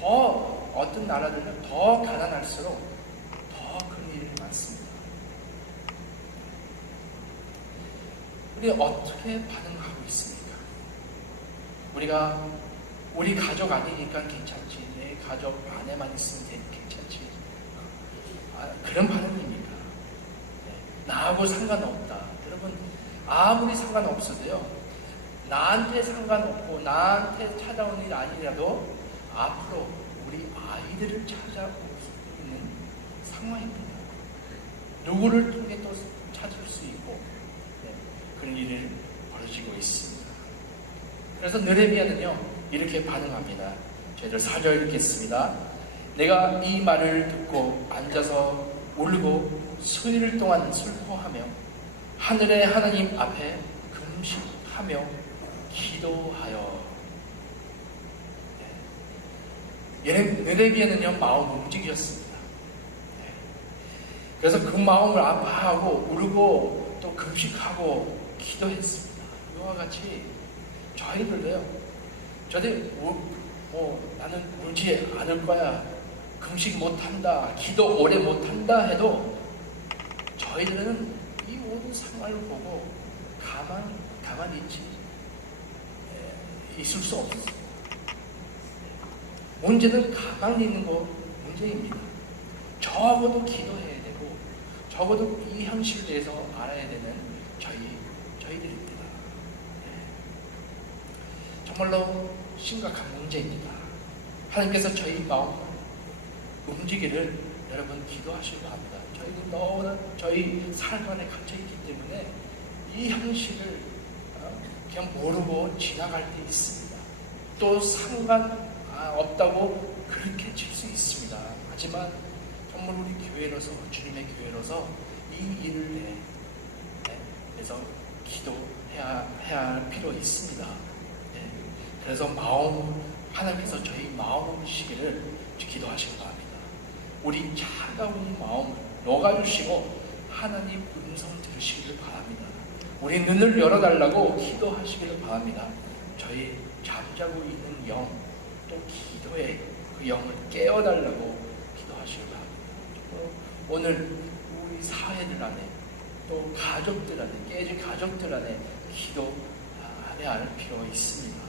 더 어떤 나라들은 더 가난할수록 더 그런 일이 많습니다. 우리 어떻게 반응하고 있습니까? 우리 가족 아니니까 괜찮지, 내 가족 안에만 있으면 괜찮지, 그런 반응입니까? 나하고 상관없다. 여러분, 아무리 상관없어도요, 나한테 상관없고 나한테 찾아온 일 아니라도 앞으로 우리 아이들을 찾아올 수 있는 상황입니다. 누구를 통해 또 찾을 수 있고, 그런 일을 벌어지고 있습니다. 그래서 느헤미야는요, 이렇게 반응합니다. 저희들 4절 읽겠습니다. 내가 이 말을 듣고 앉아서 울고 수일 동안 슬퍼하며 하늘의 하나님 앞에 금식하며 기도하여. 느헤미야는요, 마음이 움직였습니다. 그래서 그 마음을 아파하고 울고 또 금식하고 기도했습니다. 이와 같이 저희들도요, 나는 울지 않을 거야, 금식 못한다, 기도 오래 못한다 해도 저희들은 이 모든 상황을 보고 가만히 있을 수 없습니다. 문제는 가만히 있는 거 문제입니다. 적어도 기도해야 되고, 적어도 이 현실에 대해서 알아야 되는 저희들입니다. 정말로 심각한 문제입니다. 하나님께서 저희 마음 움직이를 여러분 기도하시기 바랍니다. 저희는 너무나 저희 삶 안에 갇혀있기 때문에 이 현실을 그냥 모르고 지나갈 때 있습니다. 또 상관없다고 그렇게 칠 수 있습니다. 하지만 정말 우리 교회로서, 주님의 교회로서 이 일을 그래서 기도해야 할 필요 있습니다. 그래서 하나님께서 저희 마음 시기를 기도하시기 바랍니다. 우리 차가운 마음을 녹아주시고 하나님 음성 들으시기를 바랍니다. 우리 눈을 열어달라고 기도하시기를 바랍니다. 저희 잠자고 있는 영, 또 기도의 그 영을 깨워달라고 기도하시기 바랍니다. 오늘 우리 사회들 안에, 또 가족들 안에, 깨진 가족들 안에 기도해야 할 필요가 있습니다.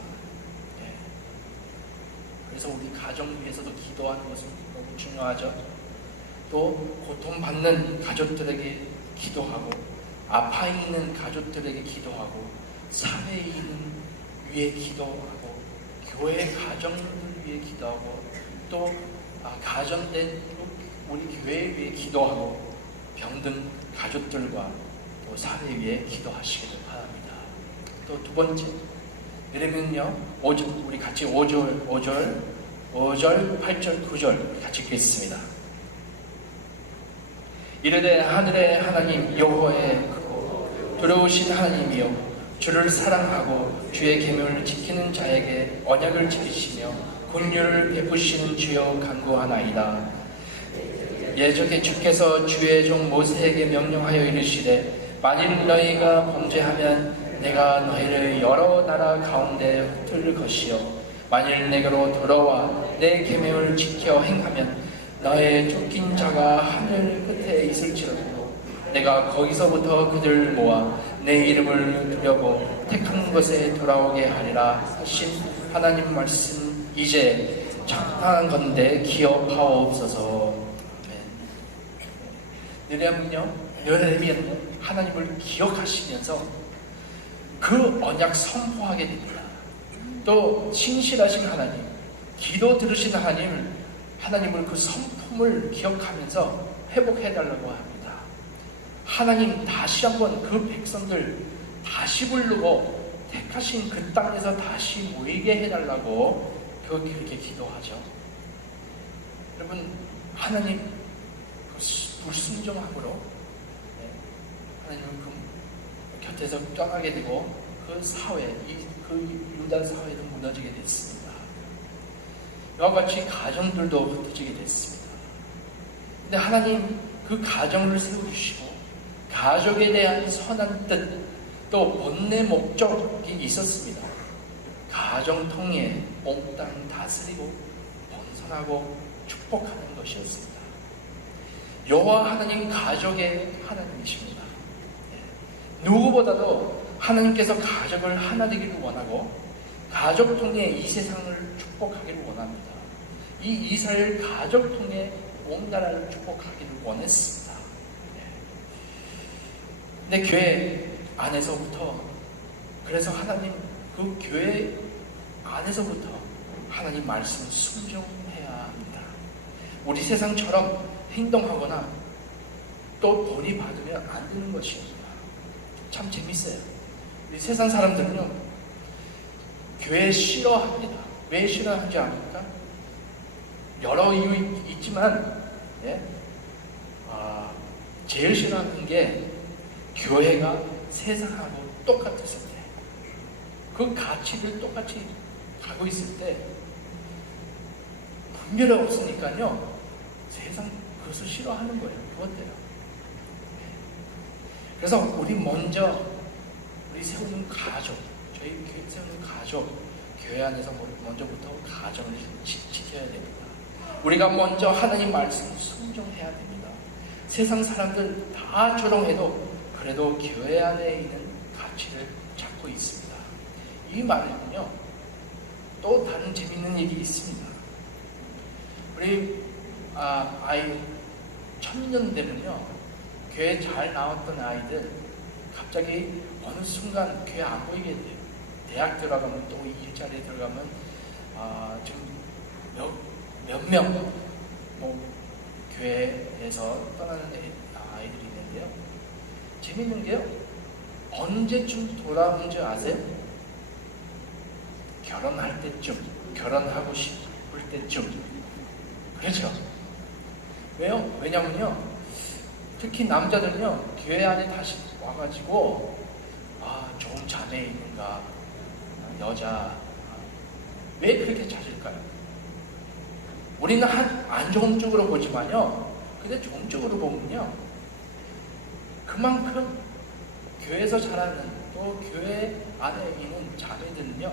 그래서 우리 가정 위해서도 기도하는 것은 너무 중요하죠. 또 고통받는 가족들에게 기도하고, 아파 있는 가족들에게 기도하고, 사회에 있는 위해 기도하고, 교회 가정들 위해 기도하고, 또 가정된 우리 교회 위해 기도하고, 병든 가족들과 또 사회 위해 기도하시기를 바랍니다. 또 두 번째, 예레미야는요, 우리 같이 5절, 8절, 9절 같이 읽겠습니다. 이르되 하늘의 하나님 여호와의 크고 두려우신 하나님이여, 주를 사랑하고 주의 계명을 지키는 자에게 언약을 지키시며 긍휼을 베푸시는 주여 간구하나이다. 예전에 주께서 주의 종 모세에게 명령하여 이르시되 만일 너희가 범죄하면 내가 너희를 여러 나라 가운데 흩을 것이요 만일 내게로 돌아와 내 계명을 지켜 행하면 너의 쫓긴 자가 하늘 끝에 있을지라도 내가 거기서부터 그들을 모아 내 이름을 두려고 택한 곳에 돌아오게 하리라 하신 하나님 말씀, 이제 장난한 건데 기억하옵소서. 예레미야는 하나님을 기억하시면서 그 언약 선포하게 됩니다. 또 신실하신 하나님, 기도 들으신 하나님을 그 성품을 기억하면서 회복해달라고 합니다. 하나님 다시 한번 그 백성들 다시 부르고 택하신 그 땅에서 다시 모이게 해달라고 그렇게 기도하죠. 여러분, 하나님 불순종함으로 하나님 그 곁에서 떠나게 되고 그 사회, 그 유다 사회는 무너지게 됐습니다. 이와 같이 가정들도 흩어지게 됐습니다. 근데 하나님 그 가정을 세우시고 가족에 대한 선한 뜻, 또 본래 목적이 있었습니다. 가정 통해 온 땅 다스리고 번성하고 축복하는 것이었습니다. 여호와 하나님 가족의 하나님이십니다. 누구보다도 하나님께서 가족을 하나 되기를 원하고 가족 통해 이 세상을 축복하기를 원합니다. 이 이스라엘 가족 통해 온 나라를 축복하기를 원했습니다. 근데 교회 안에서부터, 그래서 하나님 그 교회 안에서부터 하나님 말씀을 순종해야 합니다. 우리 세상처럼 행동하거나 또 돈이 받으면 안 되는 것입니다. 참 재밌어요. 우리 세상 사람들은요, 교회 싫어합니다. 왜 싫어하는지 압니까? 여러 이유 있지만, 제일 싫어하는 게 교회가 세상하고 똑같았을 때, 그 가치를 똑같이 가고 있을 때, 분별이 없으니까요, 세상 그것을 싫어하는 거예요. 그것대로. 그래서 우리 세우는 가족, 저희 교회 세우는 가족, 교회 안에서 먼저부터 가정을 지켜야 됩니다. 우리가 먼저 하나님 말씀을 순종해야 됩니다. 세상 사람들 다 조롱해도 그래도 교회 안에 있는 가치를 찾고 있습니다. 이 말에는요, 또 다른 재밌는 일이 있습니다. 우리 아이 청년들은요, 교회 잘 나왔던 아이들 갑자기 어느 순간 교회 안 보이게 돼요. 대학 들어가면, 또 일자리에 들어가면 지금 몇 명 교회에서 떠나는 아이들이 있는데요. 재밌는 게요, 언제쯤 돌아오는 줄 아세요? 결혼할 때쯤, 결혼하고 싶을 때쯤. 그렇죠? 왜요? 왜냐면요, 특히 남자들은요, 교회 안에 다시 와가지고 좋은 자매 있는가, 여자, 왜 그렇게 찾을까요? 우리는 안 좋은 쪽으로 보지만요, 근데 좋은 쪽으로 보면요, 그만큼 교회에서 자라는, 또 교회 안에 있는 자매들은요,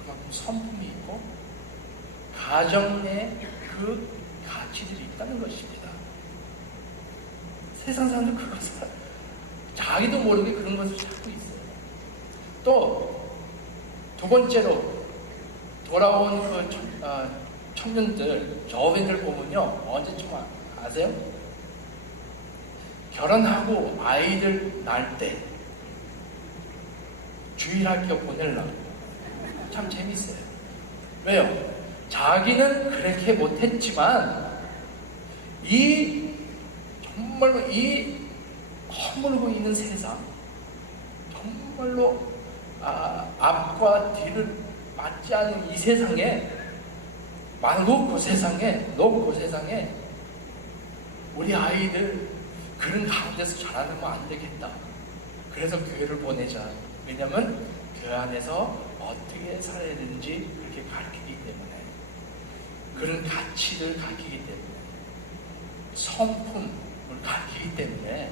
그만큼 성품이 있고 가정에 그 가치들이 있다는 것입니다. 세상 사람들 그것을 자기도 모르게 그런 것을 찾고 있어요. 또 두 번째로, 돌아온 그 청년들, 여배들 보면요, 언제쯤 아세요? 결혼하고 아이들 낳을 때 주일학교 보내려고 참 재밌어요. 왜요? 자기는 그렇게 못했지만 정말로 이 허물고 있는 세상, 정말로 앞과 뒤를 맞지 않는 이 세상에, 많고 세상에, 높고 세상에 우리 아이들 그런 가운데서 자라나면 안 되겠다. 그래서 교회를 보내자. 왜냐면 교회 안에서 어떻게 살아야 되는지 그렇게 가르치기 때문에, 그런 가치를 가르치기 때문에, 성품을 가르치기 때문에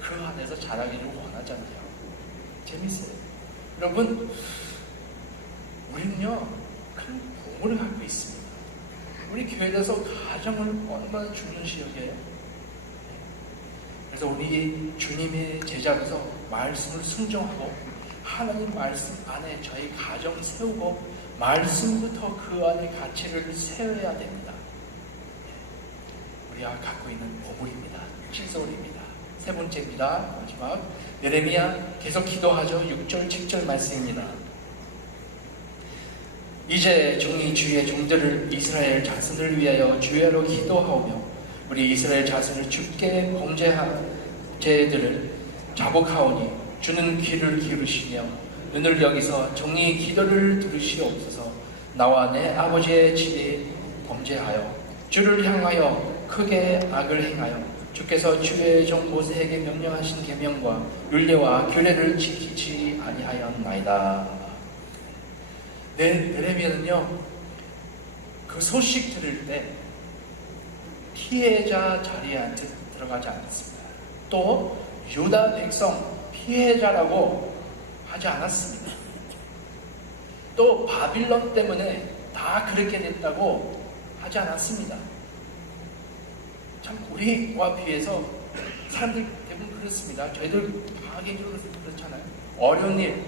그 안에서 자라기를 원하잖아요. 재밌어요. 여러분, 우리는요 큰 복을 갖고 있습니다. 우리 교회에서 가정을 얼마나 중요시 여겨요. 그래서 우리 주님의 제자로서 말씀을 순종하고 하나님 말씀 안에 저희 가정 세우고 말씀부터 그 안에 가치를 세워야 됩니다. 우리가 갖고 있는 보물입니다. 실소리입니다. 세 번째입니다. 마지막 예레미야 계속 기도하죠. 6절 7절 말씀입니다. 이제 종이 주의 종들을 이스라엘 자손을 위하여 주야로 기도하오며 우리 이스라엘 자손을 주께 범죄한 죄들을 자복하오니 주는 귀를 기울이시며 눈을 여기서 종이 기도를 들으시옵소서. 나와 내 아버지의 집에 범죄하여 주를 향하여 크게 악을 행하여 주께서 주의 종 모세에게 명령하신 계명과 율례와 규례를 지키지 아니하였나이다. 예레미야는요 그 소식 들을 때 피해자 자리에 들어가지 않았습니다. 또 유다 백성 피해자라고 하지 않았습니다. 또 바빌론 때문에 다 그렇게 됐다고 하지 않았습니다. 참 우리와 비해서 사람들 대부분 그렇습니다. 저희들 다 개인적으로 그렇잖아요. 어려운 일,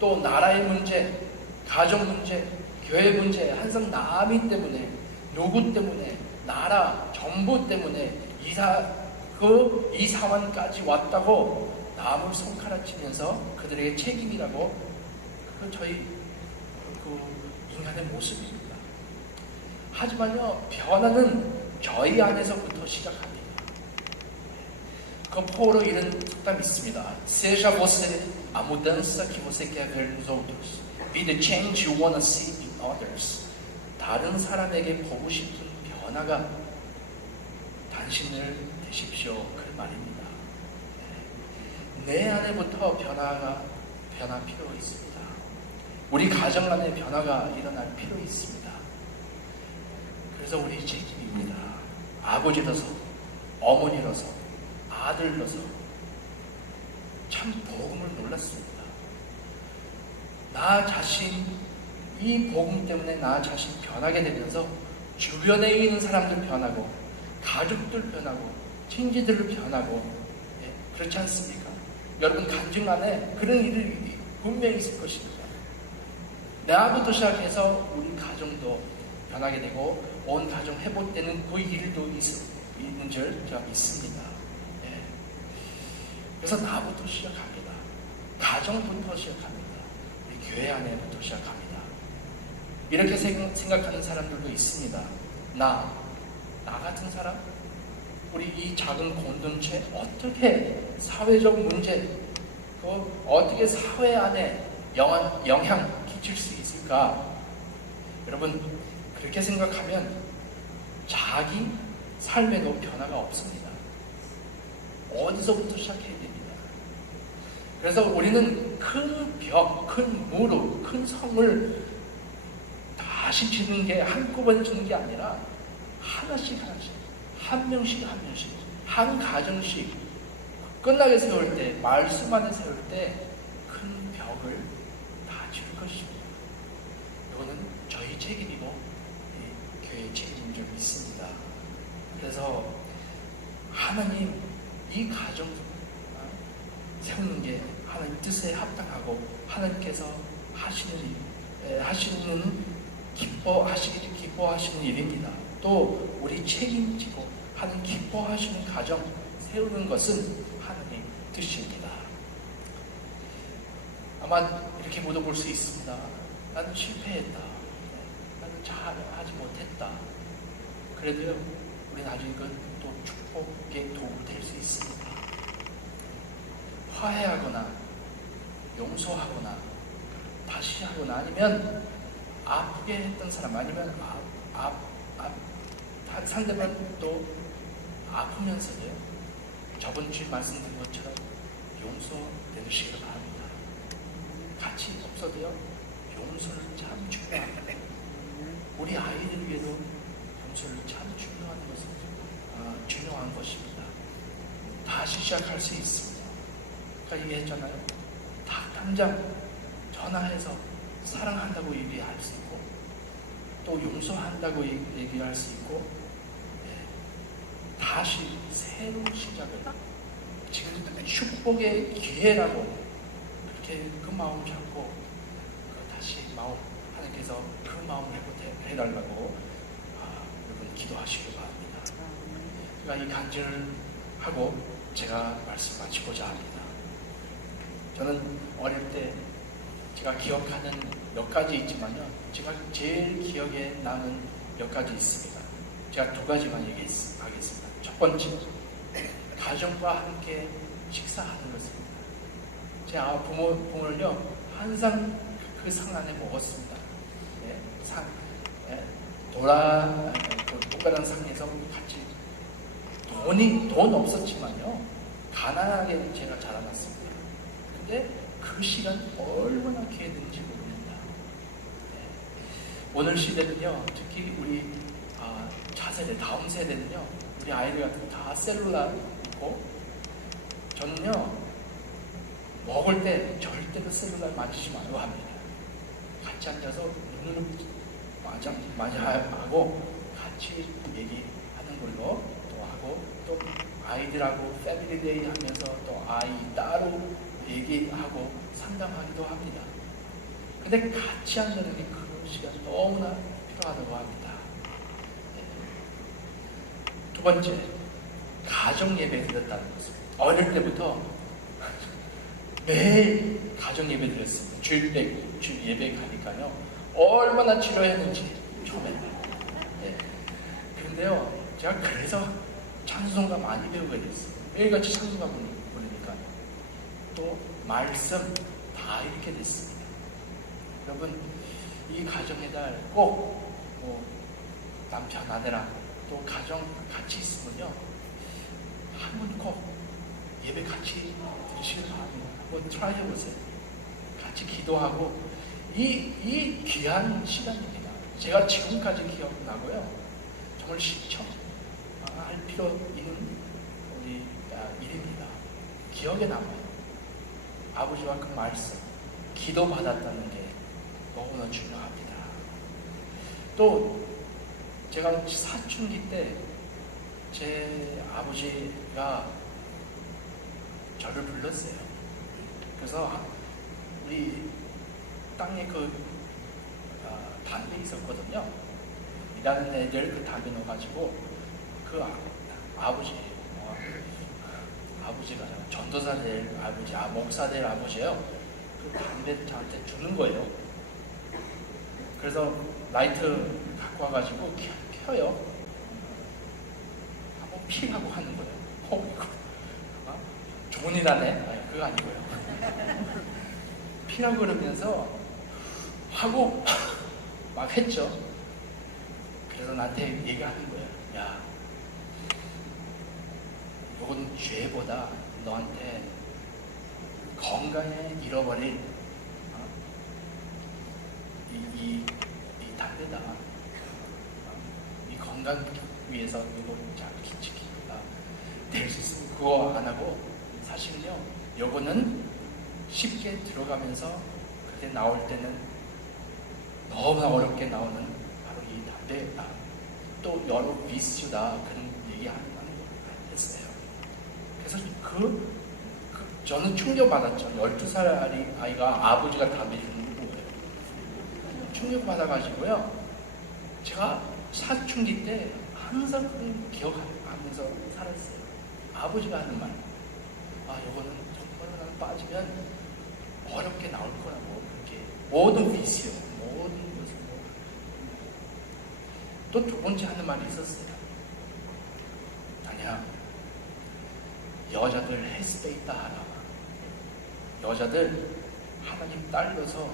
또 나라의 문제, 가정 문제, 교회 문제, 항상 남이 때문에, 누구 때문에, 나라, 정부 때문에 이 상황까지 왔다고 남을 손가락치면서 그들에게 책임이라고, 그건 저희 인간의 모습입니다. 하지만요, 변화는 저희 안에서부터 시작합니다. 그 포로 이런 속담이 있습니다. Seja você a mudança que você quer ver nos outros. Be the change you want to see in others. 다른 사람에게 보고 싶은 변화가 당신을 되십시오. 그 말입니다. 내 안에부터 변화 필요 있습니다. 우리 가정 안에 변화가 일어날 필요 있습니다. 그래서 우리 책임입니다. 아버지로서, 어머니로서, 아들로서 참 복음을 몰랐습니다. 나 자신, 이 복음 때문에 나 자신 변하게 되면서 주변에 있는 사람들 변하고 가족들 변하고 친지들 변하고, 그렇지 않습니까? 여러분 간증 안에 그런 일이 분명히 있을 것입니다. 나부터 시작해서 우리 가정도 변하게 되고 온 가정 회복되는 그 일도 있는 줄 제가 믿습니다. 그래서 나부터 시작합니다. 가정부터 시작합니다. 우리 교회 안에부터 시작합니다. 이렇게 생각하는 사람들도 있습니다. 나 같은 사람? 우리 이 작은 공동체 어떻게 사회적 문제, 어떻게 사회 안에 영향 끼칠 수 있을까? 여러분 그렇게 생각하면 자기 삶에도 변화가 없습니다. 어디서부터 시작해야 됩니다. 그래서 우리는 큰 벽, 큰 무릎, 큰 성을 다시 짓는 게 한꺼번에 짓는 게 아니라 하나씩 한 명씩 한 가정씩 끝나게 세울 때, 말씀 안에 세울 때 큰 벽을 다 지을 것입니다. 이거는 저희 책임이고 교회의 책임인 줄 믿습니다. 그래서 하나님 이 가정 세우는 게 하나님 뜻에 합당하고 하나님께서 기뻐하시는 일입니다. 또 우리 책임지고 하는 기뻐하시는 가정 세우는 것은 하나님 뜻입니다. 아마 이렇게 모두 볼 수 있습니다. 나는 실패했다. 나는 잘하지 못했다. 그래도요, 우리는 아직은 또 축복의 도움이 될 수 있습니다. 화해하거나 용서하거나 다시 하거나 아니면 아프게 했던 사람 아니면 상대방 또 아프면서도요, 저번 주에 말씀드린 것처럼 용서해 주시기 바랍니다. 같이 없어도요, 용서를 참 중요합니다. 우리 아이들 위해도 용서를 참 중요한 것입니다. 다시 시작할 수 있습니다. 아까 얘기했잖아요. 당장 전화해서 사랑한다고 얘기할 수 있고 또 용서한다고 얘기할 수 있고, 다시 새로운 시작을 지금 축복의 기회라고 그렇게 그 마음 잡고 다시 마음 하나님께서 그 마음을 해달라고 여러분 기도하시기 바랍니다. 제가 이 간증을 하고 제가 말씀 마치고자 합니다. 저는 어릴 때 제가 기억하는 몇 가지 있지만요, 제가 제일 기억에 남은 몇 가지 있습니다. 제가 두 가지만 얘기하겠습니다. 첫 번째, 가정과 함께 식사하는 것입니다. 제 부모는요, 항상 그 상 안에 먹었습니다. 동그란 상에서 같이 돈 없었지만요, 가난하게 제가 자라났습니다. 근데 그 시간 얼마나 귀했는지 모릅니다. 오늘 시대는요, 특히 우리 차세대, 다음 세대는요, 우리 아이들 같은 다 셀룰라 있고, 저는요, 먹을 때 절대로 셀룰라 만지지 말고 합니다. 같이 앉아서 눈으로 하고 같이 얘기하는 걸로 또 하고, 또 아이들하고 패밀리데이 하면서 또 아이 따로 얘기하고 상담하기도 합니다. 근데 같이 앉는 게 그런 시간 너무나 필요하다고 합니다. 두 번째, 가정 예배 드렸다는 것입니다. 어릴 때부터 매일 가정 예배 드렸습니다. 주일 예배 가니까요, 얼마나 지루했는지 처음에. 그런데요, 제가 그래서 찬송가 많이 배우게 됐어요. 매일같이 찬송가 부르니까 또 말씀 다 읽게 됐습니다. 여러분, 이 가정의 달 꼭 남편 아내랑 또 가정 같이 있으면요, 한 번 꼭 예배 같이 드리시길 바랍니다. 한번 트라이 해보세요. 같이 기도하고 이 귀한 시간입니다. 제가 지금까지 기억나고요, 정말 할 필요 있는 우리 일입니다. 기억에 남아요. 아버지와 그 말씀, 기도 받았다는 게 너무나 중요합니다. 또 제가 사춘기 때 제 아버지가 저를 불렀어요. 그래서 우리 땅에 담배 있었거든요. 일하는 애들 그 담배 넣어가지고 그 아버지가 전도사 될 아버지, 목사 될 아버지예요. 그 담배를 저한테 주는 거예요. 그래서 라이트 갖고 와가지고 켜요. 한번 피라고 하는 거예요. 이거 좋은 일 하네? 아니, 그거 아니고요. 피라고 그러면서 하고 막 했죠. 그래서 나한테 얘기하는 거예요. 야, 이건 죄보다 너한테 건강에 잃어버린 이 담배다. 이 건강 위해서 이거 잘 지키기가 될 수 있으면 그거 안 하고, 사실은요, 요거는 쉽게 들어가면서 그때 나올 때는 너무나 어렵게 나오는 바로 이 담배다. 또 여러 미스다. 그런 얘기하는 거 했어요. 그래서 저는 충격받았죠. 12살 아이가 아버지가 담배 주는 거예요. 충격받아가지고요, 제가 사춘기 때 항상 그런 기억하면서 살았어요. 아버지가 하는 말, 이거는 정말로 나는 빠지면 어렵게 나올 거라고. 그렇게 모든 비시요, 모든 것을. 또 두 번째 하는 말이 있었어요. 아니야, 여자들 헬스페 있다 하라. 여자들 하나님 딸로서,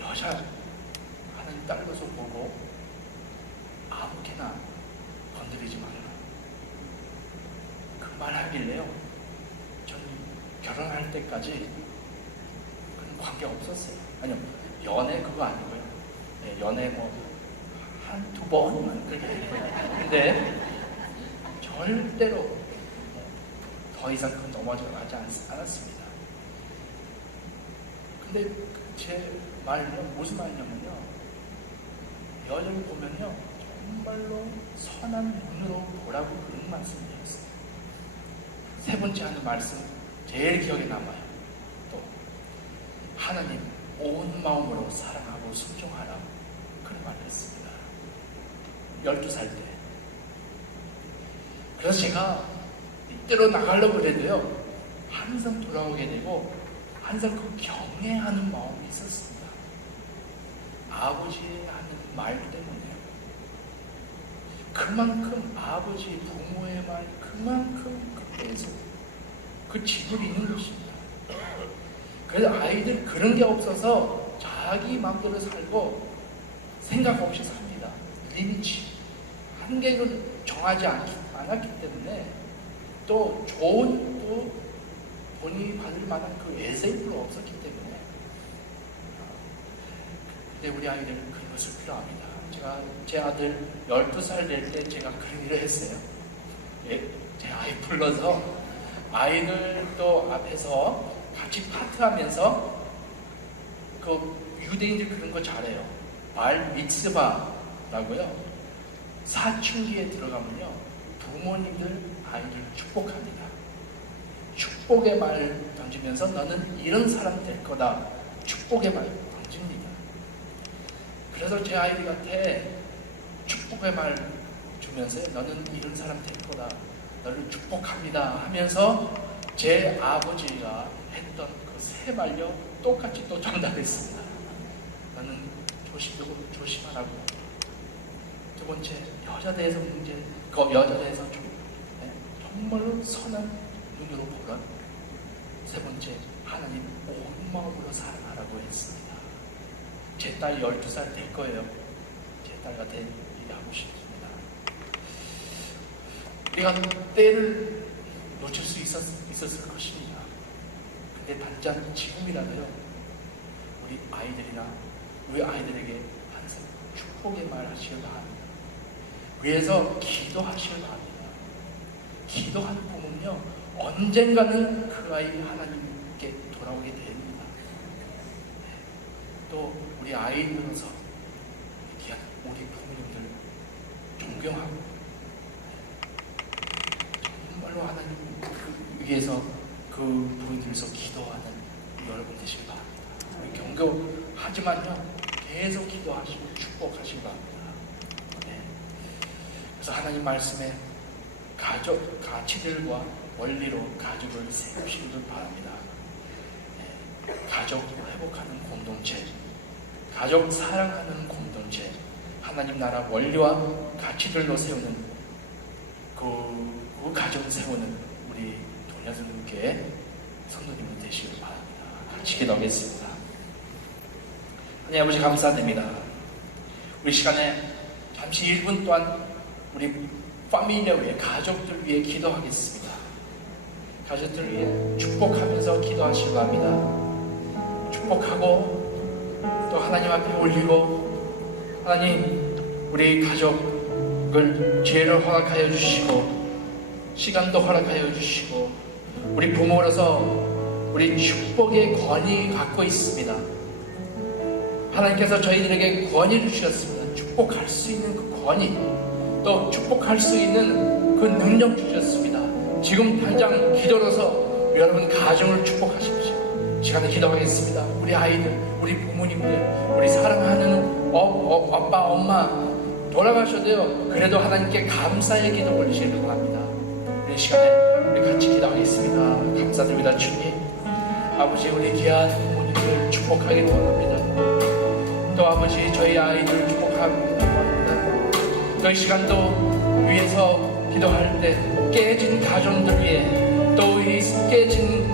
여자 하나님 딸로서 보고 아무렇게나 건드리지 말라. 그 말 하길래요, 저는 결혼할 때까지 그런 관계 없었어요. 아니요, 연애 그거 아니고요. 네, 연애 뭐 한두 번만 그렇게 했고요. 근데 절대로 더 이상 그건 넘어가지 않았습니다. 근데 제 말은 무슨 말이냐면요, 여자를 보면요 정말로 선한 눈으로 보라고 그런 말씀이었어요. 세 번째 하는 말씀 제일 기억에 남아요. 또 하나님 온 마음으로 사랑하고 순종하라, 그런 말을 했습니다. 12살 때. 그래서 제가 이때로 나가려고 그래도요 항상 돌아오게 되고 항상 그 경외하는 마음이 있었습니다. 아버지의 하는 말 때문에요. 그만큼 아버지 부모의 말, 그만큼 그때에서 그 지불이 있는 것입니다. 그래서 아이들 그런 게 없어서 자기 마음대로 살고 생각 없이 삽니다. 린치 한계를 정하지 않았기 때문에 또 좋은, 또 본인이 받을 만한 그 에세이도 없었기 때문에. 근데 우리 아이들은 그런 것을 필요합니다. 제가 제 아들 12살 될 때 제가 그런 일을 했어요. 제 아이 불러서 아이들 또 앞에서 같이 파트하면서, 그 유대인들 그런 거 잘해요. 발 미츠바라고요. 사춘기에 들어가면요 부모님들 아이를 축복합니다. 축복의 말 던지면서 너는 이런 사람 될 거다, 축복의 말 던집니다. 그래서 제 아이들한테 축복의 말 주면서 너는 이런 사람 될 거다, 너를 축복합니다 하면서 제 아버지가 했던 그 세 말요 똑같이 또 전달했습니다. 너는 조심하라고. 두 번째, 여자 대해서 문제, 그 여자 대해서 정말로 선한 눈으로 보라. 세 번째, 하나님 온 마음으로 사랑하라고 했습니다. 제 딸 12살 될 거예요. 제 딸과 얘기하고 싶습니다. 우리가 때를 놓칠 수 있었을 것입니다. 근데 단짠 지금이라도요 우리 아이들에게 항상 축복의 말 하시길 바랍니다. 위에서 기도하시길 바랍니다. 기도하는 부모는요 언젠가는 그 아이 하나님께 돌아오게 됩니다. 또 우리 아이들로서 우리 부모님들 존경하고 정말로 하나님 위해서 그 부모님들에서 기도하는 여러분 되시길 바랍니다. 우리 경고하지만요 계속 기도하시고 축복하시길 바랍니다. 그래서 하나님 말씀에 가족 가치들과 원리로 가족을 세우시길 바랍니다. 가족 회복하는 공동체, 가족 사랑하는 공동체, 하나님 나라 원리와 가치들로 세우는 그 가정 세우는 우리 도녀들께 성도님들 되시길 바랍니다. 같이 기도하겠습니다. 하나님 아버지 감사드립니다. 우리 시간에 잠시 1분 동안 우리 파밀리아 위해, 가족들 위해 기도하겠습니다. 가족들 위해 축복하면서 기도하시기 바랍니다. 축복하고 또 하나님 앞에 올리고, 하나님 우리 가족을 죄를 허락하여 주시고 시간도 허락하여 주시고, 우리 부모로서 우리 축복의 권위 갖고 있습니다. 하나님께서 저희들에게 권위를 주셨습니다. 축복할 수 있는 그 권위, 또 축복할 수 있는 그 능력 주셨습니다. 지금 당장 기도로서 여러분 가정을 축복하십시오. 시간에 기도하겠습니다. 우리 아이들, 우리 부모님들, 우리 사랑하는 아빠, 엄마, 돌아가셔도요, 그래도 하나님께 감사의 기도 올리시길 바랍니다. 이 시간에 우리 같이 기도하겠습니다. 감사드립니다. 주님, 아버지, 우리 귀한 부모님들 축복하기를 원합니다. 또 아버지, 저희 아이들 축복하기를 원합니다. 또 이 시간도 위에서 기도할 때 깨진 가정들 위해, 또 이 깨진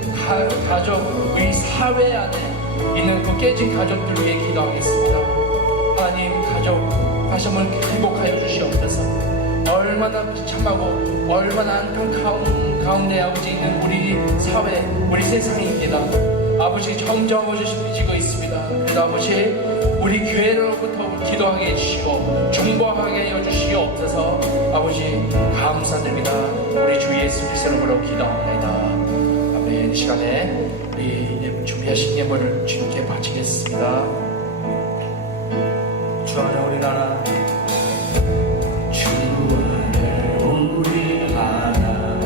가족, 우리 사회 안에 있는 그 깨진 가족들 위해 기도하겠습니다. 하나님, 가족 다시 한번 행복하여 주시옵소서. 얼마나 비참하고 얼마나 안타까운 가운데 아버지 있는 우리 사회, 우리 세상입니다. 아버지, 점점 어지러지고 있습니다. 그래서 아버지, 우리 교회로부터 기도하게 해주시고 중보하게 해주시옵소서. 아버지, 감사드립니다. 우리 주 예수 그리스도로 기도합니다. 아멘. 이 시간에 우리 준비하신 예물을 주님께 바치겠습니다. 주 안에 우리 나라, 주 안에 우리 나라,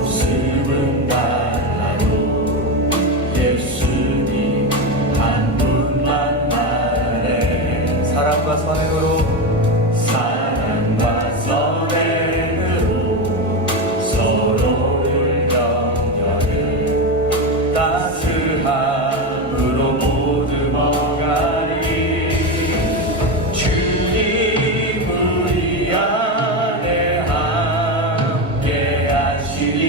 웃음은 달라도 예수님 한 분만 말해. 사랑과 선행으로, 사랑과 선행으로 서로를 영접해 따스함으로 모두 먹으리. 주님 우리 안에 함께 하시리.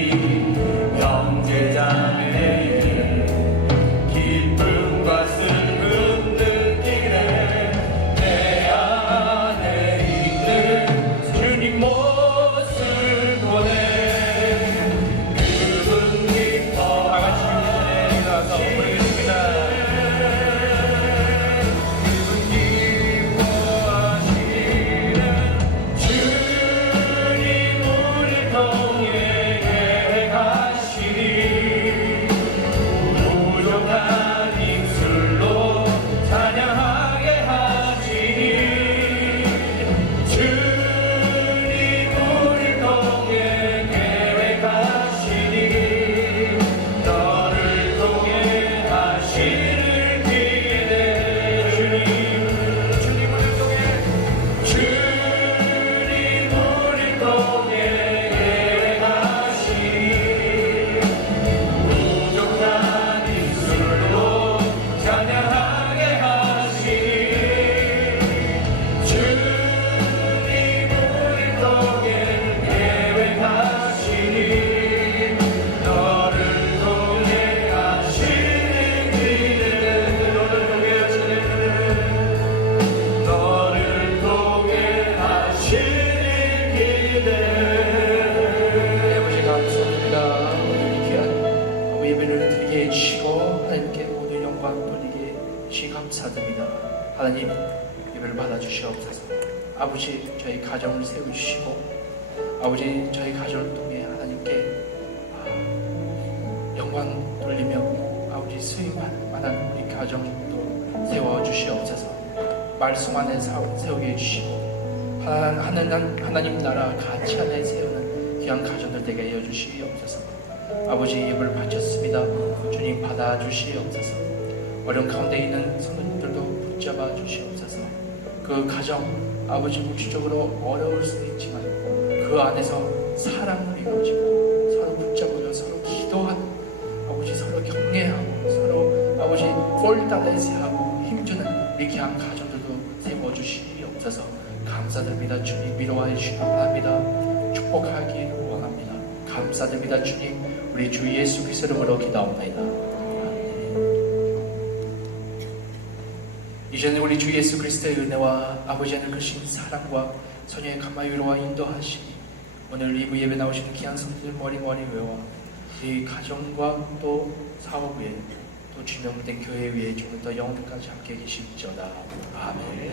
형제자매에게 기쁨과 슬픔 느끼네. 내 안에 있는 주님 모습 보내. 그분 기뻐. 다 같이 주님의 나서 부르겠습니다. 그분 기뻐하시는 주님 우리 통해 계획하시니. 부족한 입술로 찬양하게 하시니. 주님 우리 통해 계획하시니. 너를 통해 하시는 기대. 주님 우리 통해, 주님 우리 통해 계획하시니. 부족한 입술로 찬양하게 하시니. 주님 우리 통해 계획하시니. 너를 통해 하시는 기대. 너를 통해 하시는, 너를 통해 하시는 기대. 아버지, 감사합니다. 오늘 귀한 예배를 드리게 해주시고 하나님께 모든 영광 돌리게 해주시 감사드립니다. 하나님, 예배를 받아주시옵소서. 아버지, 저희 가정을 세우시고 아버지, 저희 가정을 통해 하나님께 영광 돌리며 아버지 수임할 만한 우리 가정도 세워주시옵소서. 말씀 안에 세우게 해주시고 하나님 나라 가치 안에 세우는 귀한 가정들 되게 하여 주시옵소서. 아버지, 예배를 바쳤습니다. 주님, 받아주시옵소서. 어려운 가운데 있는 성도님들도 붙잡아 주시옵소서. 그 가정, 아버지, 묵시적으로 어려울 수도 있지만 그 안에서 사랑을 이루어지고 서로 붙잡으며 서로 기도하고 아버지, 서로 격려하고 서로 아버지 폴다레스하고 힘주는 이 귀한 가정들도 세워주시옵소서. 감사드립니다. 주님, 위로하여 주시기 바랍니다. 축복하기를 원합니다. 감사드립니다. 주님, 우리 주 예수 그리스도 이름으로 기도합니다. 이제는 우리 주 예수 그리스도의 은혜와 아버지 하늘 크신 사랑과 선녀의 감화 위로와 인도하시니 오늘 리브 예배 나오시는 귀한 성도들 머리머리 외와 이 가정과 또 사업 위에 또 주명된 교회 위에 조금 더 영원까지 함께 계실지어다. 아멘.